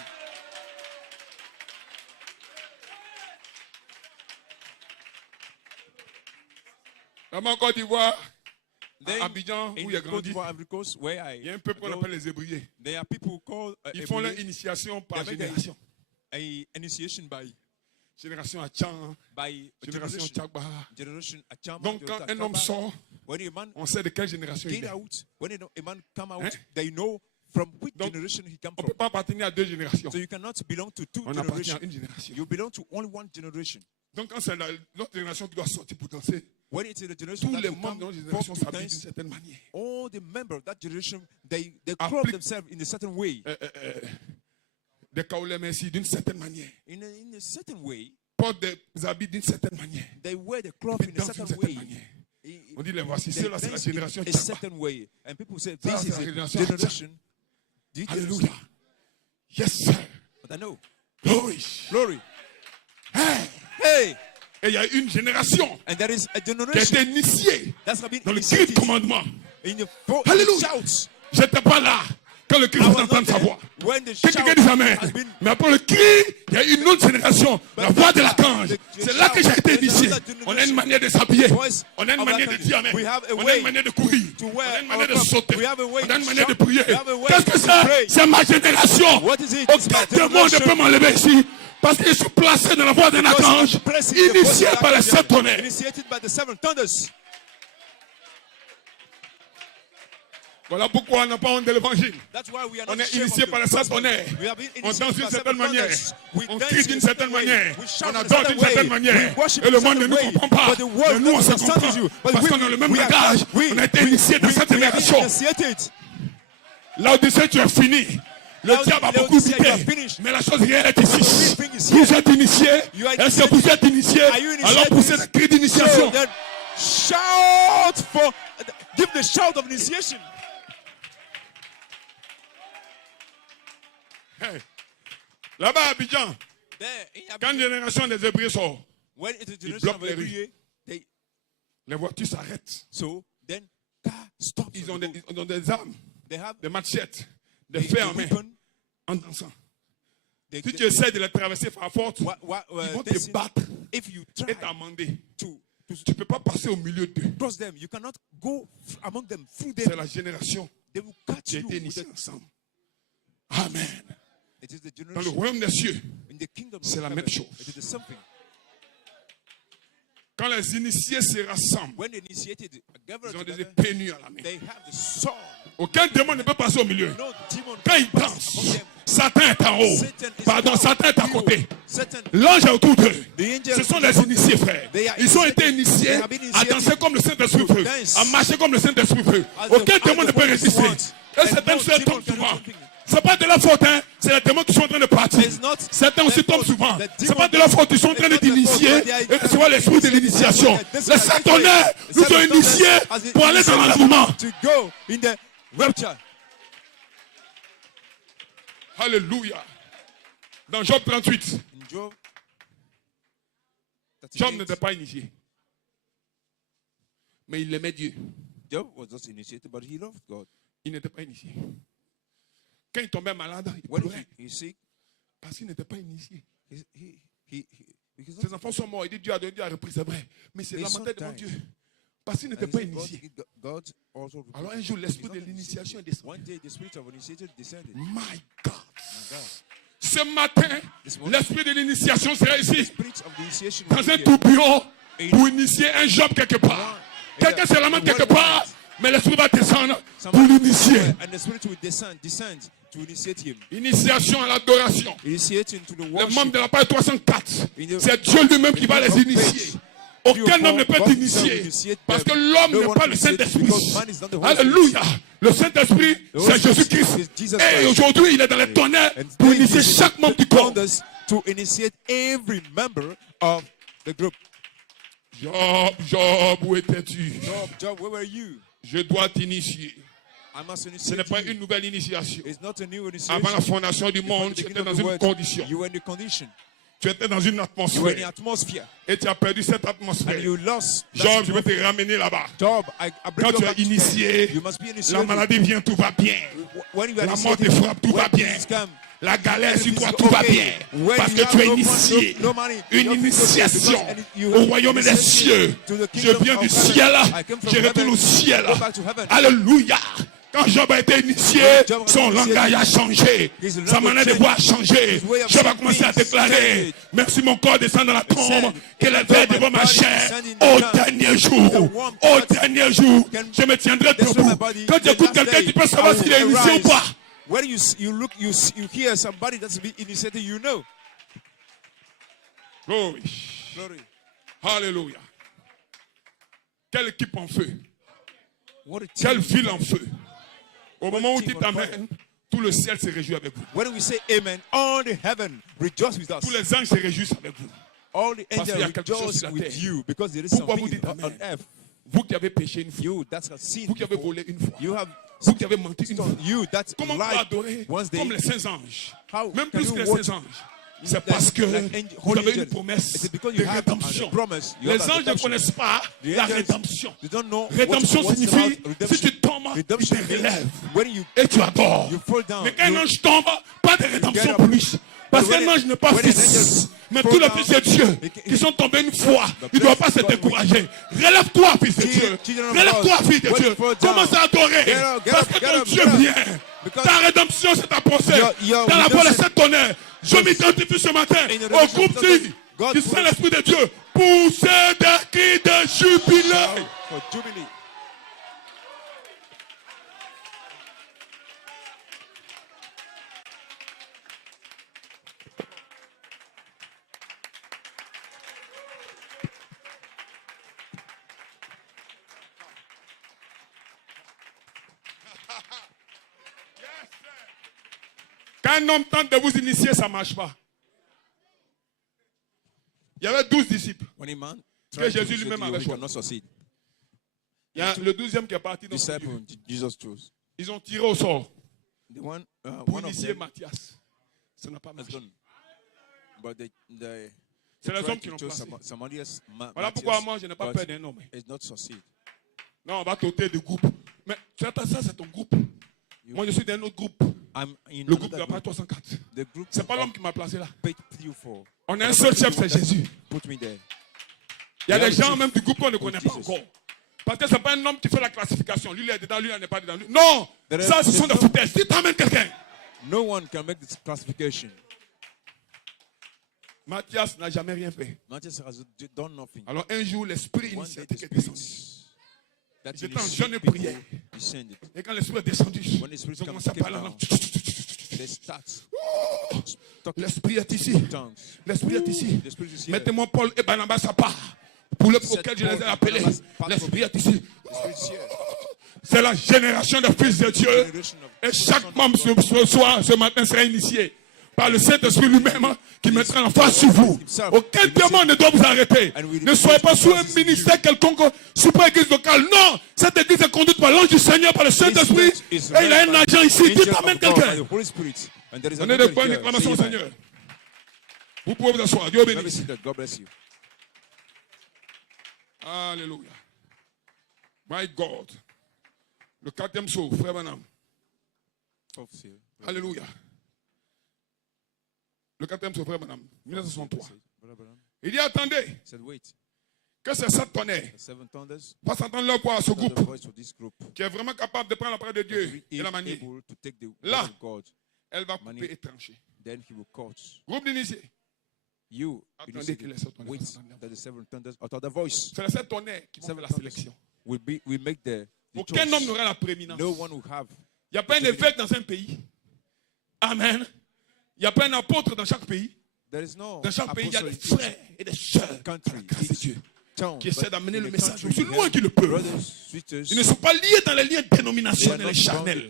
Dans ma Côte d'Ivoire, à Abidjan, où il a grandi, il y a un peuple qu'on appelle les Hébreux. Ils font leur initiation par génération. Initiation by génération Achan, génération Tchagba. Donc quand un homme sort, on sait de quelle génération il est. Donc, on ne peut pas appartenir à deux générations. On appartient à une génération. Donc quand c'est l'autre génération qui doit sortir pour danser, tous les membres de notre génération s'habillent d'une certaine manière. All the members of that generation, they clothe themselves in a certain way. Des kaolem ainsi d'une certaine manière. In a certain way. Portent des habits d'une certaine manière. They wear the cloth in a certain way. On dit les voici, ceux-là c'est la génération a certain way. And people say this is a generation. Hallelujah. Yes, sir. But I know. Glory. Glory. Hey. Hey. Et il y a une génération and there is a qui a generation été initiée dans le cri de commandement. Alléluia. Je n'étais pas là quand le cri vous entendre sa voix. Quelqu'un dit Amen. Mais après le cri, il y a une autre génération, la voix de l'archange. C'est là que j'ai été initié. On a une manière de s'habiller. On a une manière de dire amen. On a une manière de courir. On a une manière de sauter. On a une manière de prier. Qu'est-ce que c'est? C'est ma génération. Aucun démon ne peut m'enlever ici. Parce que je suis placé dans la voie d'un archange, initié par les 7 tonnerres. Voilà pourquoi on n'a pas honte de l'évangile. On est initié par les 7 tonnerres. On danse d'une certaine manière. On crie d'une certaine manière. On adore d'une certaine manière. Et le monde ne nous comprend pas. Mais nous, on se comprend. Parce qu'on a le même langage. On a été initié dans cette génération. Là où tu sais, tu es fini. Le diable a beaucoup buté, mais la chose réelle est ici. Vous êtes initié. Est-ce que vous êtes initié? Alors poussez le cri d'initiation. Give the shout of initiation. Hey. Là-bas à Abidjan, quand une génération des Hébreux sort, ils bloquent les rues. Les voitures s'arrêtent. Ils ont des armes, des machettes, des fers en main, en dansant. Si tu essaies de les traverser par force, ils vont te battre et t'amender. Tu ne peux pas passer au milieu d'eux. C'est la génération qui a été initiée ensemble. Amen. Dans le royaume des cieux, c'est la même chose. Quand les initiés se rassemblent, ils ont des épées nues à la main. Aucun démon ne peut passer au milieu. Quand ils dansent, Satan est en haut. Pardon, Satan est à côté. L'ange est autour d'eux. Ce sont les initiés, frère. Ils ont été initiés à danser comme le Saint-Esprit veut, à marcher comme le Saint-Esprit veut. Aucun démon ne peut résister. Et certains se tombent souvent. Ce n'est pas de la faute, hein. C'est les démons qui sont en train de partir. Certains aussi tombent souvent. Ce n'est pas de la faute, ils sont en train d'initier et recevoir l'esprit de l'initiation. Les 7 tonnerres nous ont initiés pour aller dans l'enlèvement. Alléluia. Dans Job 38, Job n'était pas initié. Mais il aimait Dieu. Il n'était pas initié. Quand il tombait malade, il pleurait. Parce qu'il n'était pas initié. Ses enfants sont morts. Il dit Dieu a donné, Dieu a repris, c'est vrai. Mais c'est lamenté devant Dieu. Parce qu'il n'était pas initié. Alors un jour, l'esprit de l'initiation est descendu. My God. Ce matin, l'esprit de l'initiation sera ici. Dans un tourbillon pour initier un job quelque part. Quelqu'un se lamente quelque part. Mais l'esprit va descendre pour l'initier. Initiation à l'adoration. Les membres de la page 304, c'est Dieu lui-même qui va les initier. Aucun homme ne peut être initié. Parce que l'homme n'est pas le Saint-Esprit. Alléluia. Le Saint-Esprit, c'est Jésus-Christ. Et aujourd'hui, il est dans les tonnerres pour initier chaque membre du corps. Job, où étais-tu? Job, where were you? Je dois t'initier. Ce n'est pas une nouvelle initiation. Avant la fondation du monde, tu étais dans une condition. Tu étais dans une atmosphère. Et tu as perdu cette atmosphère. Job, je vais te ramener là-bas. Quand tu es initié, la maladie vient, tout va bien. La mort te frappe, tout va bien. La galère sur toi, tout va bien. Parce que tu es initié. Une initiation au royaume des cieux. Je viens du ciel. Je retourne au ciel. Alléluia. Quand Job a été initié, son langage a changé. Sa manière de voir a changé. Job a commencé à déclarer: merci mon corps descend dans la tombe, que les vers devant ma chair. Au dernier jour, je me tiendrai debout. Quand tu écoutes quelqu'un, tu peux savoir s'il est initié ou pas. When you hear somebody that's been initiated, you know. Glory. Hallelujah. Quelle équipe en feu. Quelle ville en feu. Au moment où tu t'amènes, tout le ciel se réjouit avec vous. When we say amen, all the heaven rejoice with us. Tous les anges se réjouissent avec vous. All the angels rejoice with you because there is something on earth. Vous qui avez péché une fois, vous qui avez volé une fois, vous qui avez menti une fois, comment vous adorez comme les saints anges, même plus que les saints anges? C'est parce que vous avez une promesse de rédemption. Les anges ne connaissent pas la rédemption. Rédemption signifie, si tu tombes, il te relève et tu adores. Mais quand un ange tombe, pas de rédemption pour lui. Parce qu'un ange n'est pas fils. Mais tous les fils de Dieu qui sont tombés une fois, ils ne doivent pas se Relève-toi, fille de Dieu. Commence à adorer. Parce que ton Dieu vient. Ta rédemption, c'est ta pensée. Dans la voix de cet tonnerre, je m'identifie ce matin au groupe du Saint-Esprit de Dieu. Poussez des cris de jubilé. Quand un homme tente de vous initier, ça ne marche pas. Il y avait 12 disciples. Que Jésus lui-même avait choisi. Il y a le 12e qui est parti dans le lieu. Ils ont tiré au sort pour initier Matthias. Ça n'a pas marché. C'est les hommes qui l'ont placé. Voilà pourquoi moi je n'ai pas peur d'un homme. Non, on va t'ôter du groupe. Mais tu attends, ça c'est ton groupe. Moi je suis d'un autre groupe. Le groupe de la page 304. C'est pas l'homme qui m'a placé là. On a un seul chef, c'est Jésus. Il y a des gens même du groupe qu'on ne connaît pas encore. Parce que ce n'est pas un homme qui fait la classification. Lui, il est dedans, lui, il n'est pas dedans. Non! Ça, ce sont des foutaises. Dites amen quelqu'un. No one can make this classification. Matthias n'a jamais rien fait. Matthias has done nothing. Alors un jour, l'esprit initiatique est descendu. J'étais en jeûne et prière. Et quand l'esprit est descendu, ils ont commencé à parler en langue. L'esprit est ici. L'esprit est ici. Mettez-moi Paul et Barnabas à part. Pour le auquel je les ai appelés. L'esprit est ici. C'est la génération des fils de Dieu. Et chaque membre ce soir, ce matin, sera initié par le Saint-Esprit lui-même qui mettra en face sur vous. Aucun diamant ne doit vous arrêter. Ne soyez pas sous un ministère quelconque, sous une église locale. Non, cette église est conduite par l'ange du Seigneur, par le Saint-Esprit. Et il a un agent ici. Dites amen quelqu'un. Donnez de bonnes réclamations au Seigneur. Vous pouvez vous asseoir. Dieu bénisse. Alléluia. My God. Le 4e saut, frère Branham. Alléluia. Le 4e saut, frère Branham. 1963. Il dit attendez. Que ces 7 tonnerres fassent entendre leur voix à ce groupe qui est vraiment capable de prendre la parole de Dieu et la manier. Là, elle va couper et trancher. Groupe d'initiés. Attendez que les 7 tonnerres fassent entendre leur voix. C'est les 7 tonnerres qui vont faire la sélection. Aucun homme n'aura la prééminence. Il n'y a pas un évêque dans un pays. Amen. Il n'y a pas un apôtre dans chaque pays. Dans chaque pays, il y a des frères et des sœurs de la grâce de Dieu qui essaient d'amener le message aussi loin qu'ils le peuvent. Ils ne sont pas liés dans les liens dénominationnels et charnels.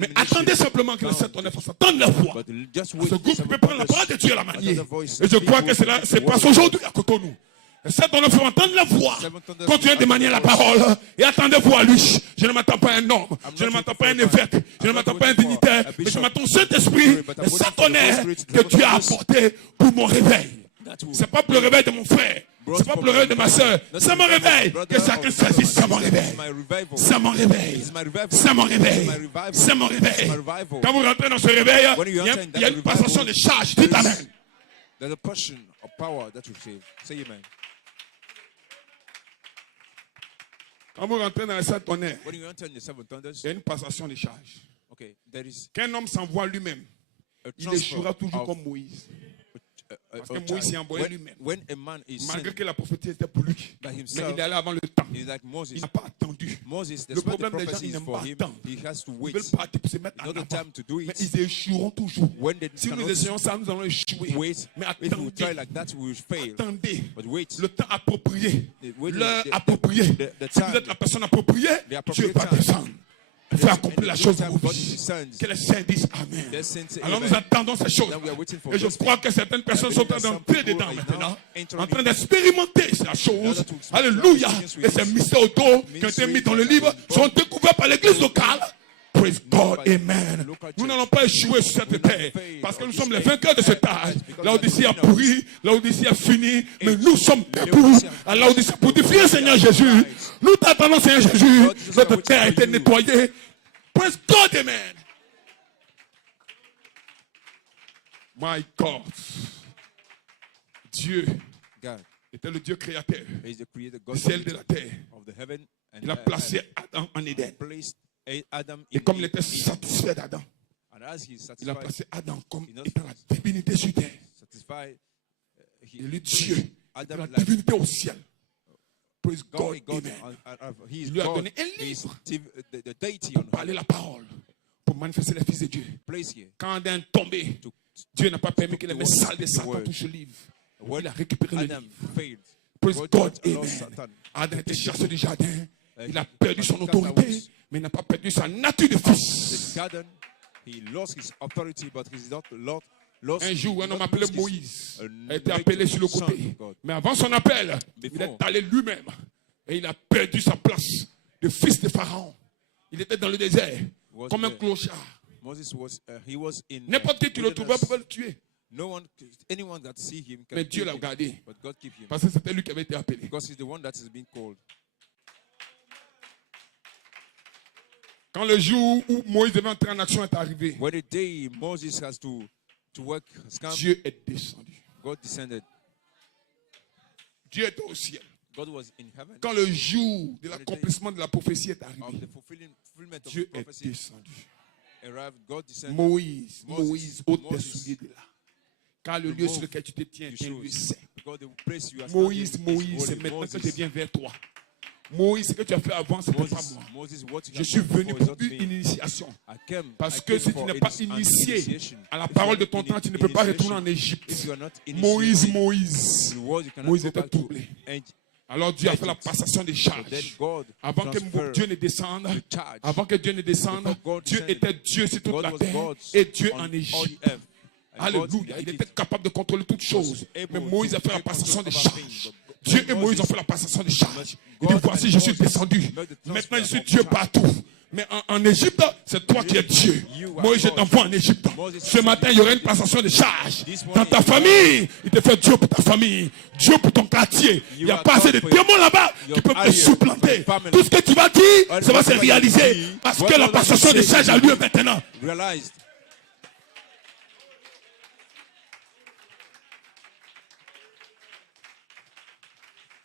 Mais attendez simplement que les 7 tonnerres fassent entendre leur voix. Ce groupe peut prendre la parole de Dieu à la manier. Et je crois que cela se passe aujourd'hui à Cotonou. Ces tonnerres font entendre la voix. Continuez de manier la parole. Et attendez-vous à lui. Je ne m'attends pas à un homme. Je ne m'attends pas à un évêque. Je ne m'attends pas à un dignitaire. Mais je m'attends au Saint-Esprit. Et ces tonnerres que Dieu a apporté pour mon réveil. Ce n'est pas pour le réveil de mon frère. Ce n'est pas pour le réveil de ma soeur. C'est mon réveil. Que chacun saisisse. C'est mon réveil. C'est mon réveil. C'est mon réveil. C'est mon réveil. Quand vous rentrez dans ce réveil, il y a une passation de charge. Dites amen. There's a portion of power that you receive. Say amen. Quand vous rentrez dans les 7 tonnerres, When you enter in the 7 thunders, il y a une passation de charge. okay, there is Qu'un homme s'envoie lui-même, il échouera toujours comme Moïse. Parce que Moïse s'est envoyé lui-même. When a man is Malgré que la prophétie était pour lui. by Mais himself, il est allé avant le temps. he's like Moses. Il n'a pas attendu. Moses, Le despite the problème des gens, prophecy ils is n'aiment for pas him, attendre. he has to Ils wait. veulent partir pour se mettre en Not the avant. time to do Mais it. ils échoueront toujours. When they Si nous cannot essayons ça, nous allons échouer. wait, Mais if we try attendez. like that, we will fail. Attendez. But wait. Le temps approprié. Wait, L'heure the- appropriée. the Si time, vous êtes la personne appropriée, the Dieu appropriate va time. descendre. Fait accomplir la chose de vos God vies. descends. Que les saints disent Amen. The saints say Alors amen. nous attendons ces choses. Then we are waiting for Et je those crois que certaines personnes sont en train d'entrer dedans maintenant, en train d'expérimenter la chose. Alléluia. Et ces mystères au dos qui ont été mis dans le livre sont découverts par l'église locale. Praise God. Amen. Nous n'allons pas échouer sur cette terre parce que nous sommes les vainqueurs de cet âge. L'Odyssée a pourri, l'Odyssée a fini, mais nous sommes debout à l'Odyssée pour défier Seigneur Jésus. Nous t'attendons Seigneur Jésus. Notre terre a été nettoyée. Praise God. Amen. My God. Dieu God était le Dieu créateur He is the creator, du God ciel et de la terre. of the heaven and Il a placé Adam en Éden. placed Adam Et in comme il était Eden. satisfait d'Adam, And as he il a satisfied, placé Adam comme He knows- étant la divinité sur terre. satisfied he Et lui, placed Dieu, Adam la like divinité au ciel. Praise God, God, amen. he is Il lui a God, donné un he is livre the deity pour on parler la parole, pour manifester les fils de Dieu. place here. Quand Adam est tombé, To, Dieu n'a pas permis que les the mains word, sales de the Satan word. touchent le livre. when Il a récupéré le Adam livre. failed, Praise God God, allowed amen. Satan. Adam était chassé du jardin. Il a He perdu was son cast autorité, out. mais il n'a pas perdu sa nature de The fils. garden, he lost his authority, but he's not lost. Un jour, un homme appelé Moïse a été a appelé sur le côté. Mais avant son appel, il est allé lui-même. Et il a perdu sa place de fils de Pharaon. Il était dans le désert, comme un clochard. Moses was, he was in N'importe qui le trouvait pouvait le tuer. anyone that see him can Mais Dieu kill l'a him, gardé. but God keep him. Parce que c'était lui qui avait été appelé. Because he's the one that is being called. Quand le jour où Moïse devait entrer en action est arrivé, When the day Moses has to work has come, Dieu est descendu. God descended. Dieu était au ciel. God was in heaven. Quand le jour de l'accomplissement de la prophétie est Of arrivé, the fulfillment of Dieu the est prophecy descendu. arrived, God descended. Moïse, ôte tes Moses. souliers de là. Car le lieu sur lequel tu te tiens est un lieu saint. Because the place you are Moïse, standing is c'est holy. maintenant que je Moses, viens vers toi. Moïse, ce que tu as fait avant, ce n'était pas moi. Moses, what you Je have suis done venu before is pour not une me. initiation. Parce I que came si tu for n'es pas an initié initiation. à la If parole you de are ton not temps, tu in ne peux pas initiation, retourner en Égypte. if you are not Moïse, initiated Moïse. in the world, you cannot Moïse go était back to troublé. Egypt. Alors Dieu a fait la passation des So then charges. God Avant que transferred Dieu ne descende, the charge. avant que Dieu ne descende, Before God Dieu descended, était Dieu sur toute God la was terre God et Dieu on en all the Égypte. earth. And God Alléluia. Il did était capable de contrôler toutes choses. able Mais Moïse to a fait la take passation control des of charges. things. Dieu et Moses- Moïse ont fait la passation des charges. Il God dit, voici, and je suis Moses descendu. made the transfer Maintenant, je suis of Dieu charge. partout. Mais en Égypte, c'est toi qui es Dieu. You are Moïse, je God. t'envoie en Égypte. Moses Ce said, matin, il y aura une passation de charges. This Dans morning, ta famille, il te fait Dieu pour ta famille. Dieu pour ton quartier. Il n'y a are pas assez God de for démons là-bas your qui peuvent te area, supplanter. for your family. Tout ce que tu vas dire, All ça va se whatever you réaliser. see, Parce que whatever la passation you de say charges a will lieu be maintenant. Realized.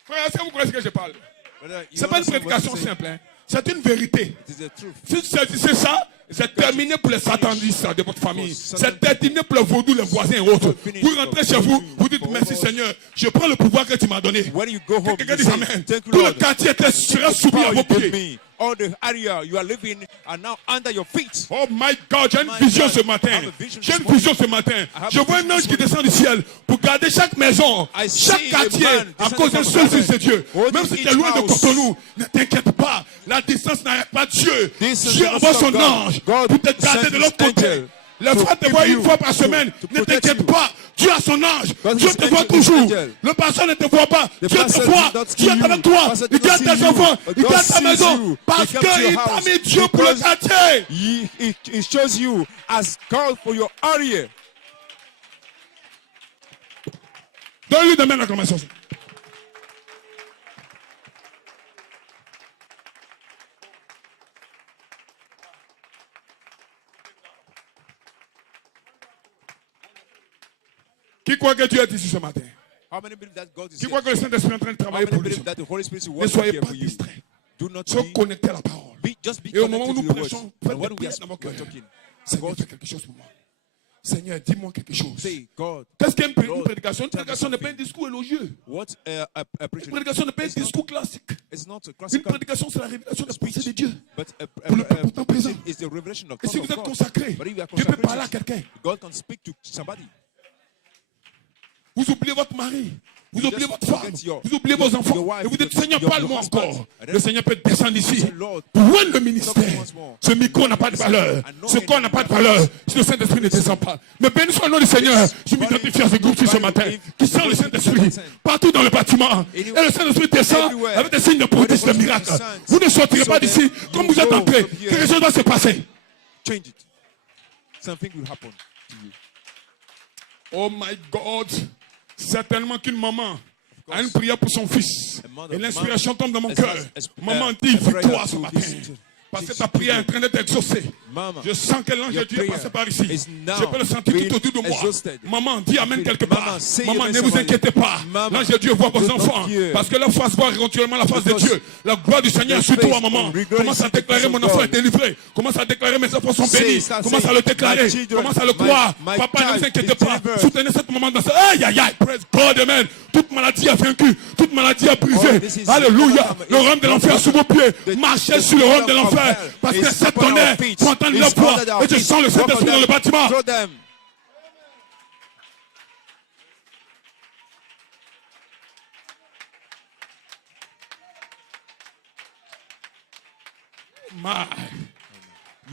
Frère, est-ce que vous connaissez ce que je parle? Brother, you Ce n'est pas une understand what prédication I'm saying? simple. Hein. C'est une vérité. It is the truth. Si c'est ça, c'est terminé pour les satanistes de votre famille. C'est terminé pour les vaudous, les voisins et autres. Vous rentrez chez vous, vous dites merci Seigneur, je prends le pouvoir que tu m'as donné. When you go home, Quelqu'un you dit say, Amen. thank you, Tout le Lord. quartier sera soumis à Power vos you gave pieds. me, all the area you are living are now under your feet. Oh my God, j'ai une My vision God, ce matin. I have a vision J'ai this une morning. vision ce matin. I have Je a vois un vision ange this qui descend du ciel pour garder chaque maison, I chaque see quartier a man à descending cause d'un from seul heaven, fils de Dieu. holding Même si tu es each loin de house. Cotonou, ne t'inquiète pas. La distance n'arrête pas Dieu. This is Dieu the envoie voice son of God. ange God pour te garder sends de l'autre his côté. angel Les to frères te keep voient une you, fois par to semaine. Ne protect t'inquiète you. pas. Dieu a son ange. God Dieu is te voit angel, toujours. angel. Le pasteur ne te voit pas. The Dieu te pastor voit. did not Dieu est see avec you. toi. Pastor Il did not garde see tes you. enfants. But Il God garde ta sees maison. you. Parce He comes to qu'il your t'a house. mis Dieu pour le Because quartier. He shows you as God for your area. Donne-lui de même la commensation. Qui croit que Dieu est ici ce matin? How many believe that God is Qui here? croit que le Saint-Esprit est en train de How travailler many pour lui? believe that the Holy Spirit is Ne working soyez here pas for you? distraits. Do not Soyez be, connectés à la parole. just be Et au moment où connected nous to the prêchons, words. faites And des when we prières are dans vos cœurs. talking, Seigneur, God, fais quelque chose pour moi. Seigneur, dis-moi quelque chose. say, God, Qu'est-ce qu'une Lord, prédication? Une tell me prédication n'est pas un something. discours élogieux. What a Une preacher prédication n'est pas un It's not- discours classique. is not a Une classical prédication, c'est la révélation des pensées de speech, Dieu. but Pour le peuple temps présent. is the revelation of Et si thought vous of êtes God. consacré, But if you are Dieu peut parler à consecrated, quelqu'un. God can speak to somebody. Vous oubliez votre mari. Vous You oubliez just votre femme. forget your- Vous oubliez your- vos enfants. your wife, Et vous dites, your- Seigneur, your parle-moi husband. encore. And Le then Seigneur peut descendre ici. say, Lord, Pour rendre le ministère. talk to us more. Ce micro n'a pas de valeur. Ce corps n'a pas de valeur. Si le Saint-Esprit ne descend pas. Mais béni soit le nom du Seigneur. Je m'identifie à ce groupe ce matin. Qui sent le Saint-Esprit partout dans le bâtiment. Et le Saint-Esprit descend avec des signes de prodiges, de miracles. Vous ne sortirez pas d'ici comme vous êtes entrés. Quelque chose va se passer. Change it. Something will happen to you. Oh my God. Certainement qu'une maman a une prière pour son fils. Et l'inspiration tombe dans mon cœur. Maman dit victoire ce matin. Parce que ta prière est en train d'être exaucée. Je sens que l'ange de Dieu est passé par ici. Je peux le sentir tout autour de moi. Maman, dis amen quelque part. Maman, ne vous inquiétez pas. L'ange de Dieu voit vos enfants. Parce que leur face voit éventuellement la face de Dieu. La gloire du Seigneur est sur toi, maman. Commence à déclarer mon enfant est délivré. Commence à déclarer mes enfants sont bénis. Commence à le déclarer. Commence à le croire. Papa, ne vous inquiétez pas. Soutenez cette maman dans ça. Aïe, aïe, aïe. Praise God, amen. Toute maladie a vaincu. Toute maladie a brisé. Alléluia. Le rhum de l'enfer sous vos pieds. Marchez sur le rhum de l'enfer. Parce que cette tonnerre, pour entendre leur voix, et je sens le Saint-Esprit dans le bâtiment.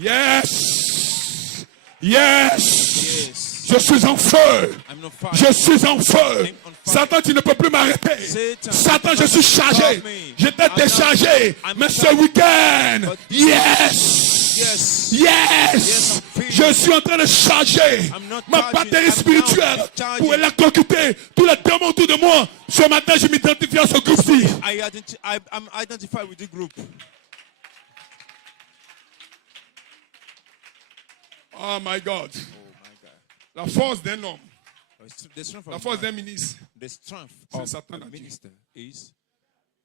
Yes. Yes. Je suis en feu. Je suis en feu. Satan, tu ne peux plus m'arrêter. Satan, je suis chargé. J'étais déchargé. Mais ce week-end, yes. Yes. Je suis en train de charger ma batterie spirituelle pour électrocuter tous les démons autour de moi. Ce matin, je m'identifie à ce groupe-ci. I'm identified with the group. Oh my God. La force d'un homme. La force d'un ministre. C'est Satan à Dieu.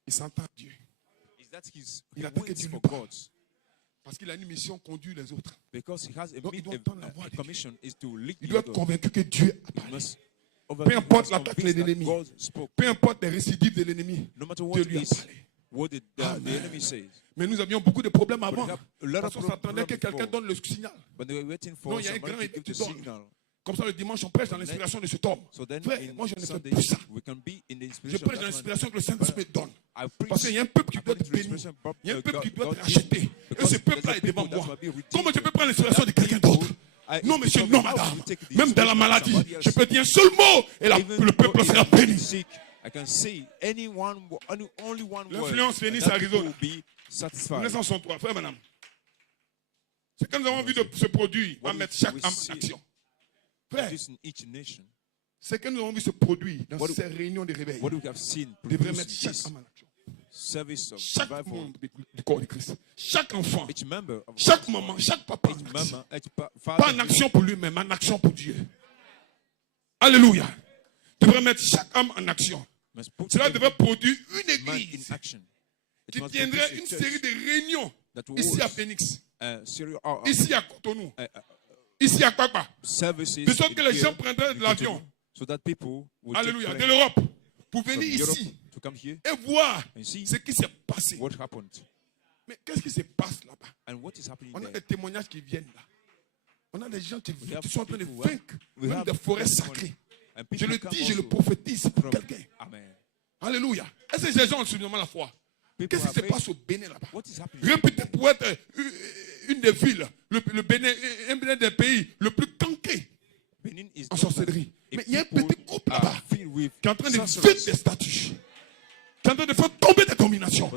Il s'entend à Dieu. Il attend que Dieu lui parle. Parce qu'il a une mission, conduire les autres. Donc il doit entendre la voix de Dieu. Il doit être convaincu que Dieu a parlé. Peu importe l'attaque de l'ennemi. Peu importe les récidives de l'ennemi. Dieu lui a parlé. Mais nous avions beaucoup de problèmes avant. Parce qu'on s'attendait que quelqu'un donne le signal. Non, il y a un grand équipe qui donne. Comme ça, le dimanche, on prêche dans l'inspiration de cet homme. Frère, moi, je ne fais plus ça. Je prêche dans l'inspiration que le Saint-Esprit donne. Parce qu'il y a un peuple qui doit être béni. Il y a un peuple qui doit être racheté. Et ce peuple-là est devant moi. Comment je peux prendre l'inspiration de quelqu'un d'autre? Non, monsieur, non, madame. Même dans la maladie, je peux dire un seul mot et le peuple sera béni. L'influence Phoenix Arizona. 1963, frère, madame. C'est quand nous avons vu de ce produit, on va mettre chaque âme en action. Frère, c'est que nous avons vu ce produit dans ces réunions de réveil. Devrait mettre chaque âme en action. Chaque membre du corps de Christ. Chaque enfant. Chaque maman. Chaque papa. Pas en action pour lui-même, en action pour Dieu. Alléluia. Devrait mettre chaque âme en action. Cela devrait produire une église qui tiendrait une série de réunions ici à Phoenix, ici à Cotonou, ici à Kwakwa, de sorte que les gens prendraient de l'avion, alléluia, de l'Europe, pour venir ici et voir ce qui s'est passé. Mais qu'est-ce qui se passe là-bas? On a des témoignages qui viennent là. On a des gens qui sont en train de vaincre même des forêts sacrées. Je le dis, je le prophétise pour quelqu'un. Alléluia. Est-ce que ces gens ont suffisamment la foi? Qu'est-ce qui se passe au Bénin là-bas? Réputé pour être une des villes, le Bénin, un des pays le plus canqué en sorcellerie. Mais il y a un petit groupe là-bas qui est en train de vendre des statues, qui est en train de faire tomber des combinations.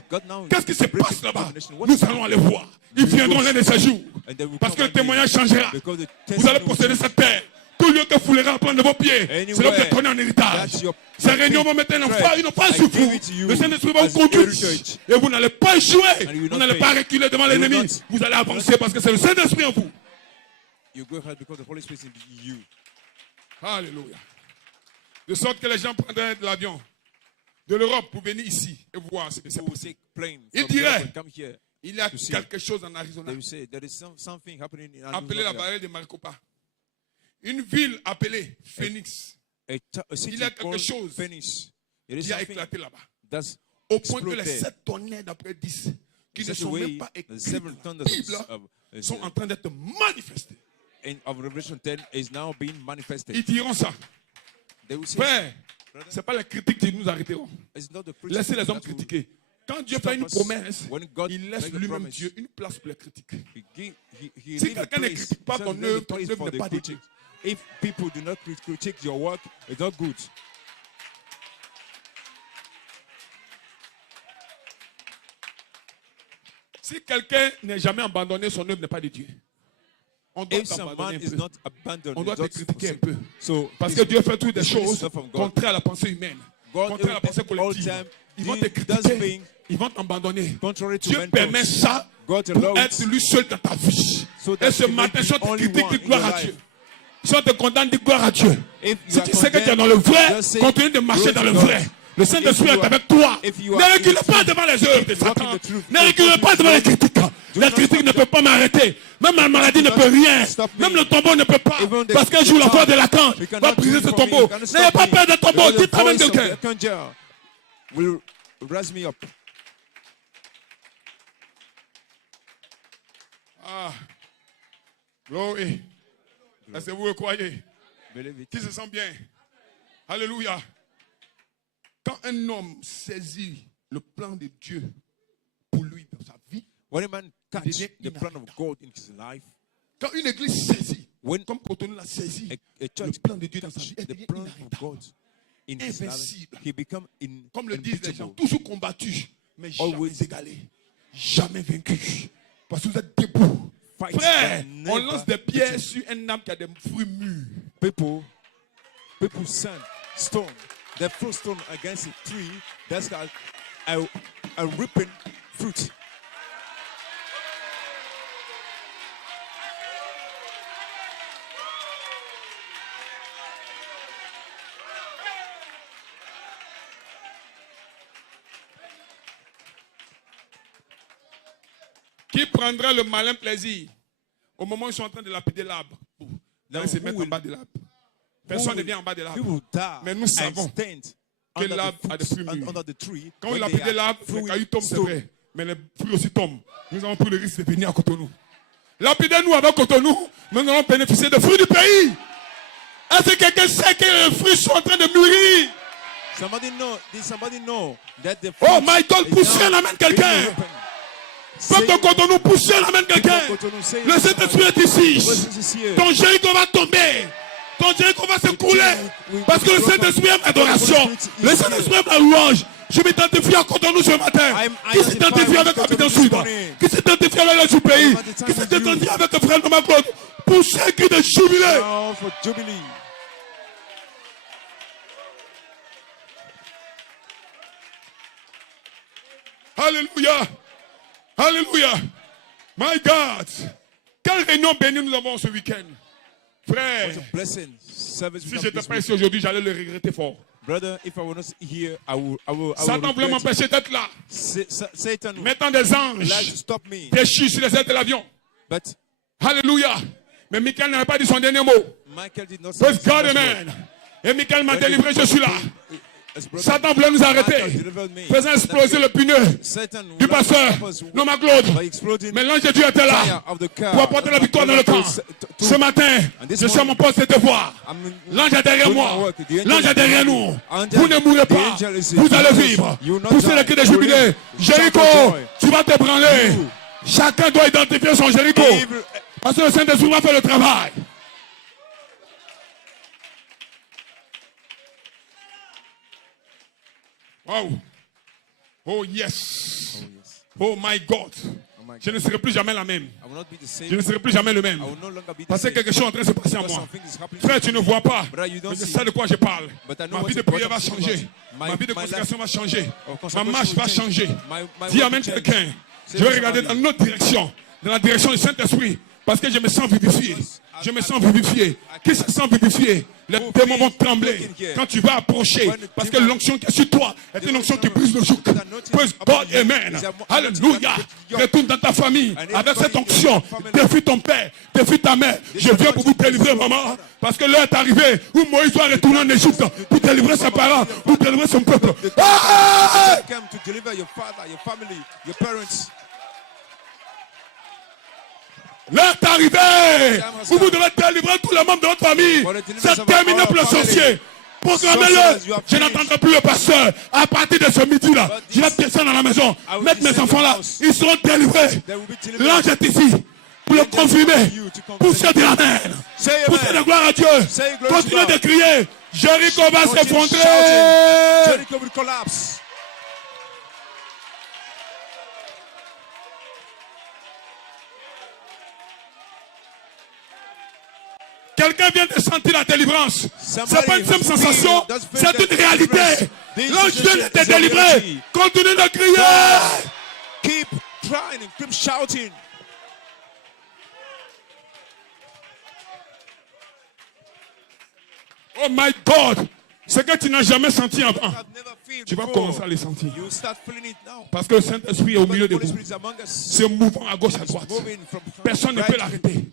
Qu'est-ce qui se passe là-bas? Nous allons aller voir. Ils viendront l'un de ces jours. Parce que le témoignage changera. Vous allez posséder cette terre. Tout lieu que vous l'aurez à prendre de vos pieds, c'est là que vous prenez en héritage. Ces réunions vont mettre une phase sur vous. Le Saint-Esprit va vous conduire. Et vous n'allez pas échouer. Vous n'allez pas reculer devant l'ennemi. Vous allez avancer parce que c'est le Saint-Esprit en vous. Alléluia. De sorte que les gens prendraient de l'avion de l'Europe pour venir ici et voir ce que c'est possible. Ils diraient, il y a quelque chose en Arizona. Appelez la vallée de Maricopa. Une ville appelée Phoenix. Il y a quelque chose qui a éclaté là-bas. Au point que les 7 tonnerres d'après 10, qui ne sont même pas écrits dans la Bible, sont en train d'être manifestés. Ils diront ça. Frère, ce n'est pas les critiques qui nous arrêteront. Laissez les hommes critiquer. Quand Dieu fait une promesse, il laisse lui-même Dieu une place pour les critiques. Si quelqu'un ne critique pas ton œuvre, ton œuvre n'est pas de Dieu. If people do not critique your work, it's not good. Si quelqu'un n'est jamais abandonné, son œuvre n'est pas de Dieu. On doit t'abandonner un peu. On doit te critiquer un peu. Parce que Dieu fait toutes des choses contraires à la pensée humaine, contraires à la pensée collective. Ils vont te critiquer, ils vont t'abandonner. Dieu permet ça God pour allows être lui seul dans ta vie. so that Et ce He may matin, be si on te only critique, one dis in gloire your à life. Dieu. Si on te condamne, dis gloire à Dieu. If you Si are tu sais que tu es condemned, dans le vrai, just say, continue de marcher glory dans to le God. vrai. Le Saint-Esprit If est you are- avec toi. if you Ne are in recule the pas truth, devant les œuvres de keep walking Satan. the truth. Ne recule pas devant les critiques. La not critique stop ne peut pas m'arrêter. Même la maladie ne peut rien. stop me. Même le tombeau ne peut pas. Even the- Parce qu'un the jour, la voix tongue, de l'archange we cannot va briser do ce it for me. tombeau. You cannot N'ayez stop pas me. peur de tombeau. Because the Dites amen voice of quelqu'un. the archangel will raise me up. Ah. Glory. Est-ce que vous le croyez? Believe it. Qui se sent bien? Alléluia. Quand un homme saisit le plan de Dieu pour lui dans sa vie, When a man catch devient the plan of inarrêtable. God in his life, quand une église saisit, when comme Cotonou l'a saisi, a le church plan de Dieu dans sa vie, catch elle the devient plan of inarrêtable. God in his life, Invincible. he become Comme le disent les gens, unbeatable. toujours combattu, mais jamais Always. égalé, jamais vaincu. Parce que vous êtes debout. Fight Frère, and on never lance des pierres beaten. sur un arbre qui a des fruits mûrs. People send stone, they throw stone against a tree that's got a ripened fruit. Qui prendra le malin plaisir au moment où ils sont en train de lapider l'arbre? D'aller se who mettre en will- bas de l'arbre. Personne ne vient en bas de He l'arbre. will die Mais nous and savons stand que under l'arbre the a des fruits, fruits mûrs. under the tree. Quand on when a they lapidé are l'arbre, les throwing cailloux tombent, c'est stone. vrai. Mais les fruits aussi tombent. Nous avons pris le risque de venir à Cotonou. Lapidez-nous avec Cotonou, nous allons bénéficier des fruits du pays. Est-ce que quelqu'un sait que les fruits sont en train de mûrir? Did somebody know that the Oh fruit my God, is poussez now la main de quelqu'un. being ripened? Peuple de Cotonou, poussez la main de quelqu'un. People of Cotonou, say Le it. Saint-Esprit est ici. Presence is here. Ton Jéricho va tomber. Ton Jéricho va s'écrouler. Parce que le Saint-Esprit aime l'adoration. Le Saint-Esprit aime la louange. Je m'identifie à Cotonou ce matin. Qui s'identifie avec l'habitant sud? Qui s'identifie avec le sous-pays? Qui s'identifie avec le frère de ma Claude? Poussez un cri de jubilé. Now for Jubilee. Alléluia. Alléluia. My God. Quelle réunion bénie nous avons ce week-end. Frère, What a blessing. Service si we je have n'étais this pas week. ici aujourd'hui, j'allais le regretter fort. Brother, if I were not here, I will Satan voulait regret. m'empêcher d'être là. Satan would Mettant des like anges to stop me. déchus sur les ailes de l'avion. But Alléluia. Mais Michael n'avait pas dit son dernier mot. Michael did not say Praise his God, last word. amen. Et Michael m'a When délivré, the- je suis là. His brother Satan voulait nous arrêter, Michael delivered me. faisant exploser le pneu Satan du would like to pasteur, stop us non ma Claude. by exploding Mais l'ange de Dieu était là fire of the car. pour apporter la victoire dans le camp. Ce matin, je suis à mon poste de devoir. L'ange est derrière moi. L'ange est derrière nous. Vous ne mourrez pas. Vous allez vivre. Poussez le cri de jubilé. Jéricho, tu vas te branler. Chacun doit identifier son Jéricho. Parce que le Saint-Esprit va faire le travail. Wow. Oh yes. Oh my God. Je ne serai plus jamais la même. I will not be the same. Je ne serai plus jamais le même. I will no longer be the Parce que same. quelque chose est en train de se passer en Because moi. something is happening Frère, to tu ne me. vois pas. Brother, you don't Mais je see. sais de quoi je parle. But I know Ma what vie de what prière I'm va talking changer. about. Ma vie de My consécration va changer. of Ma consecration marche va will change. changer. My Dis walk amen will change. quelqu'un. Say Je vais to regarder somebody. dans notre direction. Dans la direction du Saint-Esprit. Parce que je me sens vivifié. Je me sens vivifié. Qui se sent vivifié? Les démons vont trembler quand tu vas approcher. Parce que l'onction qui est sur toi est une onction qui brise le joug. Praise God, amen. Alléluia. Retourne dans ta famille avec cette onction. Défie ton père, défie ta mère. Je viens pour vous délivrer, maman. Parce que l'heure est arrivée où Moïse doit retourner en Égypte pour délivrer ses parents, pour délivrer son peuple. Ah! You come to deliver your father, your family, your parents. L'heure est arrivée où vous devez délivrer tous les membres de votre famille. C'est terminé pour le sorcier. Proclamez-le. Je n'attendrai plus le pasteur. À partir de ce midi-là, je vais descendre dans la maison, mettre mes enfants là. Ils seront délivrés. L'ange est ici pour le confirmer. Poussez de la main. Poussez de gloire à Dieu. Continuez de crier. Jéricho va s'effondrer. Jericho will collapse. Quelqu'un vient de sentir la délivrance. C'est pas une simple sensation, c'est une réalité. L'ange vient de te délivrer. Continue de crier. Keep crying and keep shouting. Oh my God! Ce que tu n'as jamais senti avant, tu vas commencer à le sentir. You start feeling it now. Parce que le Saint-Esprit est au milieu de Holy vous. Spirit is among us. Se mouvant à gauche, à droite. Personne ne peut l'arrêter.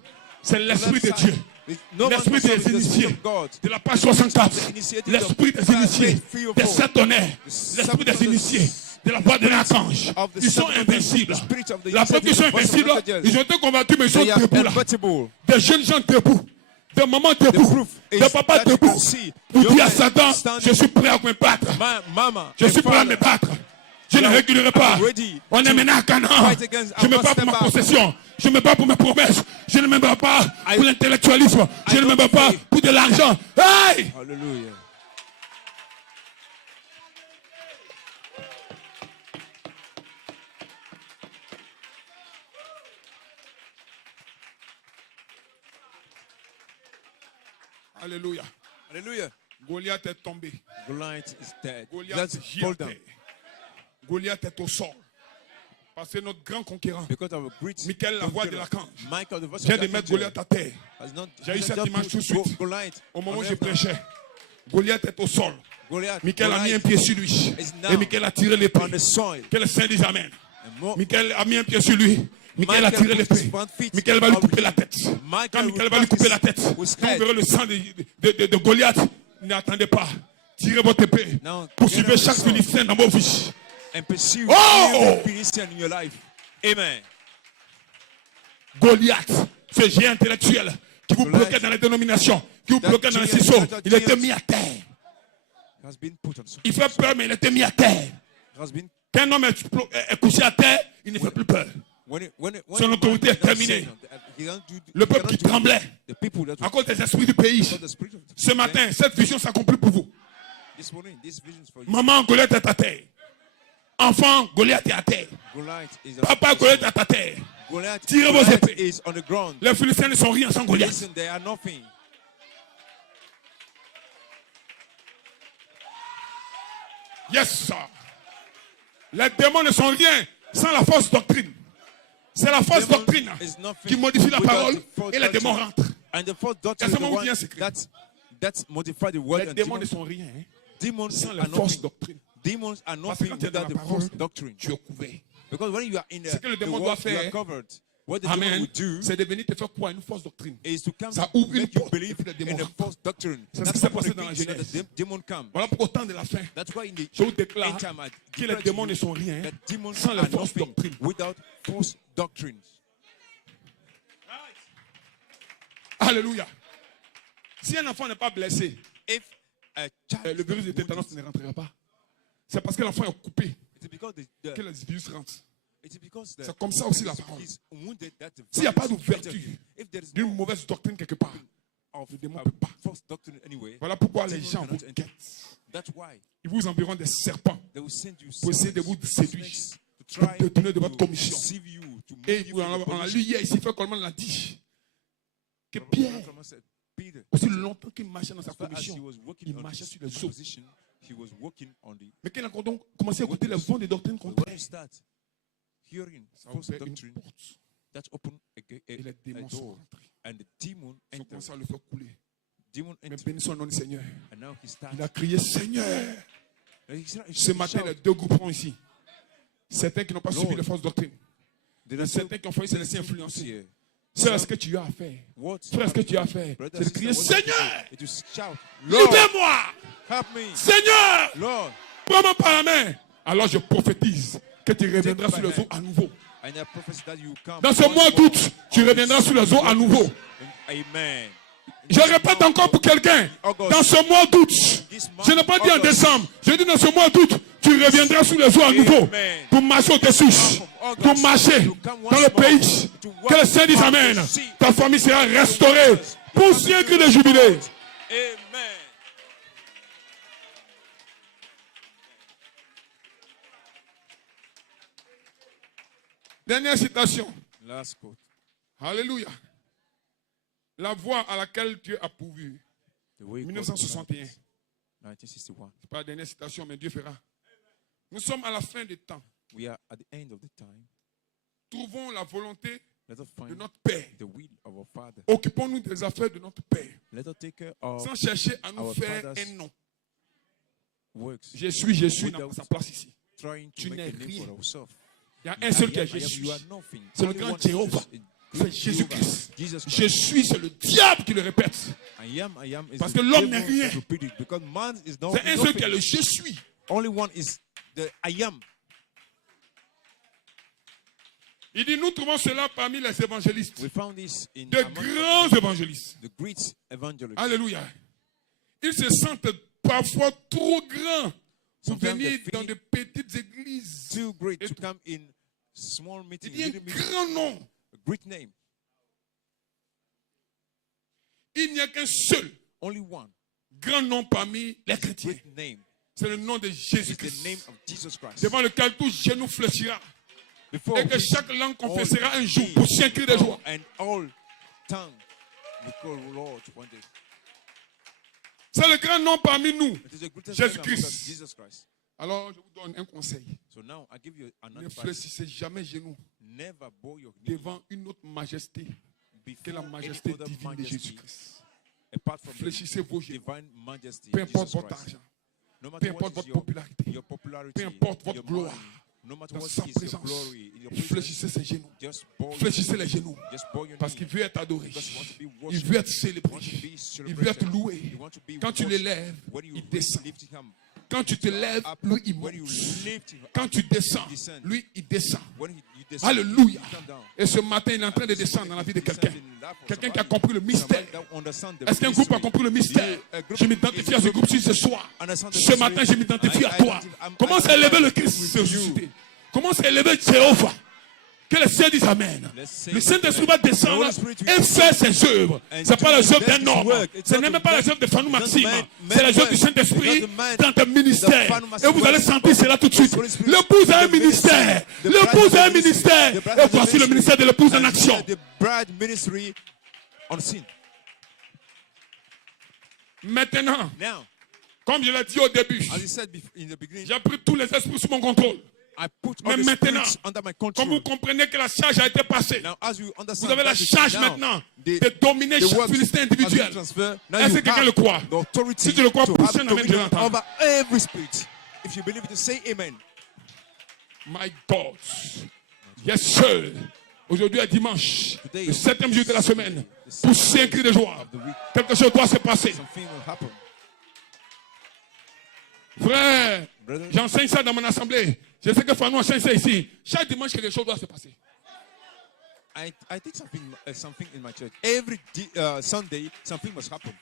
C'est l'Esprit de Dieu. L'Esprit des initiés. De la page 64. L'Esprit des initiés. Des sept honneurs. L'Esprit des initiés. De la part de l'archange. Ils sont invincibles. La preuve qu'ils sont invincibles, ils ont été combattus, mais ils sont debout là. Des jeunes gens debout. Des mamans debout. Des papas debout. Pour dire à Satan, je suis prêt à me battre. Je suis prêt à me battre. Je ne reculerai pas. On est maintenant à Canaan. Je ne me bats pour ma possession. Je me bats pour mes promesses. Je ne me bats pas pour l'intellectualisme. Je ne me bats pas pour de l'argent. Hey! Hallelujah. Alléluia. Hallelujah. Goliath est tombé. Goliath is dead. Goliath Let's gît à fall down. terre. Goliath est au sol. Parce que notre grand conquérant, Because of a great Michael, la voix de conqueror, l'archange, Michael, the voice of vient de the mettre archangel, Goliath à terre. has not J'ai eu cette just image put tout de suite. Goliath Au moment on où je earth now. prêchais, Goliath est au sol. Goliath, Michael a mis un Goliath pied sur lui. is now Et Michael a tiré l'épée. on the soil. Que le Saint dise Amen. And more, Michael a mis un pied sur lui. Michael a tiré Michael put his l'épée. front feet Michael va lui on couper him. la tête. Michael Quand will Michael va lui cut couper his- la tête, his quand head. vous verrez le sang de Goliath, n'attendez pas. Tirez votre épée. Now, Poursuivez get out chaque the sword. Philistin dans vos vies. And pursue Oh! every Philistine in your life. Amen. Goliath, ce géant intellectuel qui vous Goliath. bloquait dans les dénominations, qui vous That bloquait dans les giant, ciseaux, that il était giant. mis à terre. Has been put on so. Il fait peur, mais il était mis à terre. Has been Quand un homme est couché à terre, il ne fait plus peur. when Son the autorité man est does terminée. sin, he can't do- Le he peuple cannot qui do- tremblait The people that à cause des esprits du pays. the spirit of Ce matin, cette vision s'accomplit pour vous. this morning, this vision is for you. Maman, Goliath est à terre. Enfant, Goliath est à terre. Goliath is Papa, Goliath est à terre. Goliath, Tirez vos Goliath épées. is on the ground. Les Philistins ne sont rien sans Goliath. Listen, they are nothing. Yes, sir. Les démons ne sont rien sans la fausse doctrine. C'est la fausse Demon doctrine is nothing qui modifie la without parole the false et les démons doctrine. rentrent. And the false doctrine is the Laissez-moi vous one dire un secret. that modify the word. Les And démons ne sont rien hein, demons sans la are fausse nothing. doctrine. Demons are Parce que nothing quand tu es dans without la the parole, false doctrine. tu es couvert. Because when you are in Ce que le the démon word, doit you are faire, covered. What the demon Amen, will do c'est de venir te faire croire à une fausse doctrine. is to come Ça to ouvre une make you porte believe et puis les démons in a rentrent. false doctrine. C'est ce That's qui s'est open passé the dans la gate so that Genèse. the demon come. Voilà pourquoi au temps de la fin, That's why in the je vous déclare end time I que les declare to démons you ne sont rien that demons sans la are fausse nothing doctrine. without false doctrines. Alléluia. Si un enfant n'est pas blessé, If a child le virus de is tétanos wounded, ne rentrera pas. C'est parce que l'enfant est coupé it is because que le virus rentre. it is because the C'est comme ça aussi la parole. is wounded that the S'il n'y a pas virus d'ouverture entered. If there is d'une no mauvaise doctrine quelque part, of le démon a ne peut pas. false doctrine anyway, Voilà pourquoi les demon gens vous cannot enter. guettent. That's why Ils vous enverront des serpents they will send you pour essayer de vous séduire, snakes to pour try détourner de votre to commission. deceive you, to move Et you on from your a lu position. hier ici, frère Coleman l'a dit, que Pierre, Peter, aussi longtemps qu'il marchait dans sa as far as he commission, was working il on marchait his sur les eaux. position, he was working on the. Mais qu'il a donc commencé à écouter les vents des doctrines But when contraires, you start hearing ça false ouvrait une doctrine, porte that's open et les a démons sont door, rentrés. and the demon Ils ont entered. commencé à le faire couler. Demon Mais entered, bénissons le nom du Seigneur. and now he starts. Il a crié Seigneur. He Ce matin, les deux groupes sont ici. Certains qui n'ont pas Lord. suivi les fausses doctrines. There Et are certains qui ont failli se laisser some influencer. here. C'est ce que tu as à faire. What? Frère, ce que tu as à faire, Brother, c'est de sister, crier what you have to Seigneur, do is to shout, Lord, libère-moi. help me. Seigneur, Lord, prends-moi par la main. Alors je prophétise que tu reviendras sur les eaux à nouveau. and I prophesy that you come. Dans ce once mois more d'août, tu on reviendras this sur les eaux à nouveau. Amen. Je répète encore pour quelqu'un. Dans ce mois d'août, je n'ai pas dit en décembre, je dis dans ce mois d'août, tu reviendras sur les eaux à nouveau pour marcher au-dessus, pour marcher dans le pays. Que le Seigneur dise Amen. Ta famille sera restaurée pour siècle de jubilé. Amen. Dernière citation. Last quote. Alléluia. La voie à laquelle Dieu a pourvu. The way God 1961. 1961. C'est pas la dernière citation, mais Dieu fera. Nous sommes à la fin des temps. We are at the end of the time. trouvons la volonté Let us de find notre Père. the will of our Father. Occupons-nous des affaires de notre Père. Let us take care of Sans chercher à nous our faire Father's un nom. works. Je suis n'a Without pas sa place ici. Trying to Tu make n'es a name rien. for ourselves. Il y a un seul qui est I am, Jésus. you are nothing. C'est le Only grand one is Jéhovah. Jesus. C'est Jésus-Christ. Jesus Je Christ. suis, c'est le diable qui le répète. I am is Parce the que l'homme devil n'est rien. that repeat it, because man is not C'est un seul qui est nothing. le je suis. Only one is the I am. Il dit, nous trouvons cela parmi les évangélistes. We found this in De among grands évangélistes. the great evangelists. Alléluia. Ils se sentent parfois trop grands pour Sometimes venir they feel dans de petites églises. Too great Et to tout. come in small Il meetings. dit un Little meetings. grand nom. A great name. Il n'y a qu'un seul Only one. grand nom parmi les chrétiens. Great name. C'est le nom de Is the name Jésus-Christ. of Jesus Christ. Devant lequel tout genou fléchira. Before Et que which chaque langue all confessera un jour knee pour un cri de bow joie. and all tongue will call Lord one day. C'est le grand nom parmi nous. It is the greatest Jesus name among us, Christ. Jesus Christ. Alors, je vous donne un conseil. So now I give you an Ne advice. fléchissez jamais genou Never bow your knee devant une autre majesté que before la any majesté other divine de majesty Jésus-Christ. apart from the Fléchissez vos genoux. divine majesty Peu of importe Jesus votre Christ. argent, No peu matter importe what is votre your popularité, popularity, peu importe votre your gloire, money, no matter dans what sa is your présence, glory, in your fléchissez presence, ses genoux. just bow your Fléchissez knee. les genoux. Just bow your Parce knee. qu'il veut être adoré. Because you want to be Il worshipped. veut être You célébré. want to be Il veut être celebrated. loué. You want to be Quand tu worshipped. l'élèves, When you il descend. lift him Quand tu te lèves, up, lui, il when you monte. lift him Quand up, tu descends, he descends. lui, il descend. When you descend, Alléluia. he come down. Et ce matin, il est en train de descendre dans la vie de quelqu'un. Quelqu'un qui a compris le mystère. Est-ce qu'un groupe a compris le mystère? Je m'identifie à ce groupe ce soir. Ce matin, je m'identifie à toi. Commence à élever le Christ ressuscité. Commence à élever Jéhovah. Que le Seigneur dise Amen. Le Saint-Esprit va descendre et faire ses œuvres. Ce n'est pas les œuvres d'un homme. Ce n'est même pas les œuvres de Fanou Maxime. C'est les œuvres du Saint-Esprit dans ton ministère. Et vous allez sentir cela tout de suite. L'épouse a un ministère. L'épouse a un ministère. Et voici le ministère de l'épouse en action. The bride ministry on scene. Maintenant, Now, comme je l'ai dit au début, as I said in the beginning, j'ai pris tous les esprits sous mon contrôle. I put Mais all the maintenant, spirits under my comme control. vous comprenez que la charge a été passée, Now, as you understand, vous avez la that is charge now, maintenant the- de dominer the chaque works Philistin has been individuel. transferred. Now Est-ce you que quelqu'un have le croit? the authority Si tu le crois, to pousse have un amen, je dominion l'entends. over every spirit. If you believe it, say amen. My God. Yes, sir. Aujourd'hui est dimanche, le 7e jour de la semaine. Poussez un cri de joie. Quelque chose doit se passer. Something will happen. Frère, Brother, j'enseigne ça dans mon assemblée. Je sais que Fanou enseigne ça ici. Chaque dimanche, quelque chose doit se passer. I think something in my church. Every Sunday, something must happen.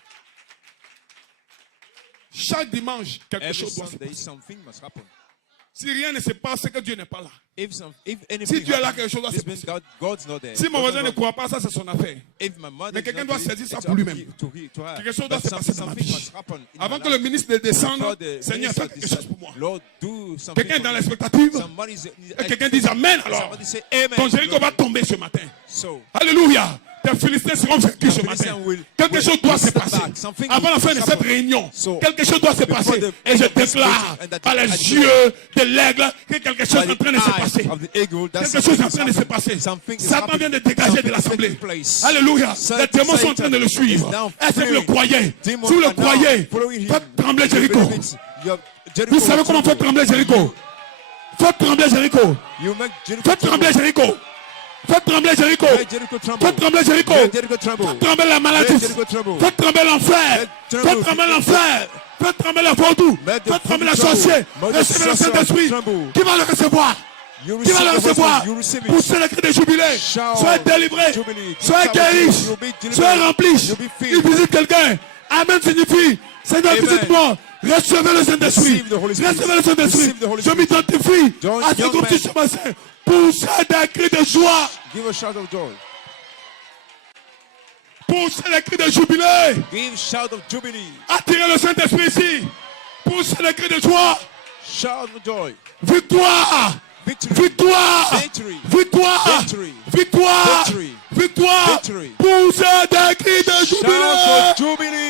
Chaque dimanche, quelque Every chose doit se Sunday, passer. something must happen. Si rien ne se passe, c'est que Dieu n'est pas là. If Si anything Dieu est là, happens, quelque chose doit se this means passer. God's not there. Si mon God's voisin not ne croit pas, ça c'est son affaire. If my mother Mais is quelqu'un not doit believe, saisir ça it's pour up lui-même. to her. Quelque chose doit But se passer dans ma something vie. must happen in Avant my que le life. ministre ne descende, Before the Seigneur, minister fais quelque chose decides, pour moi. Lord, do something Quelqu'un for dans me. l'expectative. Somebody's- Et quelqu'un dise Amen alors. Somebody say amen. Ton Jéricho va Glory. tomber ce matin. So, Alléluia. Tes Philistins seront vaincus ce The matin. Philistines will- Quelque will chose doit se step passer. back. Something Avant la fin de will cette happen. réunion, So, quelque chose doit se before passer. the- Et je of this déclare meeting and that- par les and- yeux de l'aigle que quelque chose by est en train de se the passer. eye of the eagle, that Quelque something chose est en is train de se happening. passer. Something is Satan vient de happening. dégager de Something is l'assemblée. taking place. Alléluia. Satan- Les démons sont en train de le suivre. is now Est-ce que vous le fleeing. croyez? Demons Si vous le are now croyez, following him. faites trembler You Jéricho. believe it? Jericho Vous savez will comment faire tremble. trembler Jéricho? Faites trembler Jéricho. You make Jericho Faites trembler tremble. Jéricho. Faites trembler Jéricho. Make Jericho tremble. Faites trembler Jéricho. Make Jericho tremble. Faites trembler la maladie. Make Jericho tremble. Faites trembler l'enfer. Make tremble. Faites trembler l'enfer. Faites trembler la vaudou. Make the Faites trembler la tremble. sorcière. Make the Recevez le sorcerer Saint-Esprit. tremble. Qui va le recevoir? You Qui va le receive the recevoir? blessing. You receive it. Poussez le cri de jubilé. Shout. Soyez délivrés. Jubilee. Soyez Shout. guéris. You'll be delivered. Soyez remplis. You'll be Il filled. visite quelqu'un. Amen signifie Seigneur, Amen. visite-moi. Recevez le Saint-Esprit. Receive the Holy Spirit. Recevez le Saint-Esprit. Receive the Holy Je Spirit. m'identifie Young à ce groupe man. ce matin. Poussez des cris de joie. Give a shout of joy. Poussez les cris de jubilé. Give shout of jubilee. Attirez le Saint-Esprit ici. Poussez les cris de joie. Shout of joy. Victoire. Victory. Victoire. Victory. Victoire. Victory. Victoire. Victory. Victoire. Victory. Poussez des cris de Shout jubilé. of jubilee.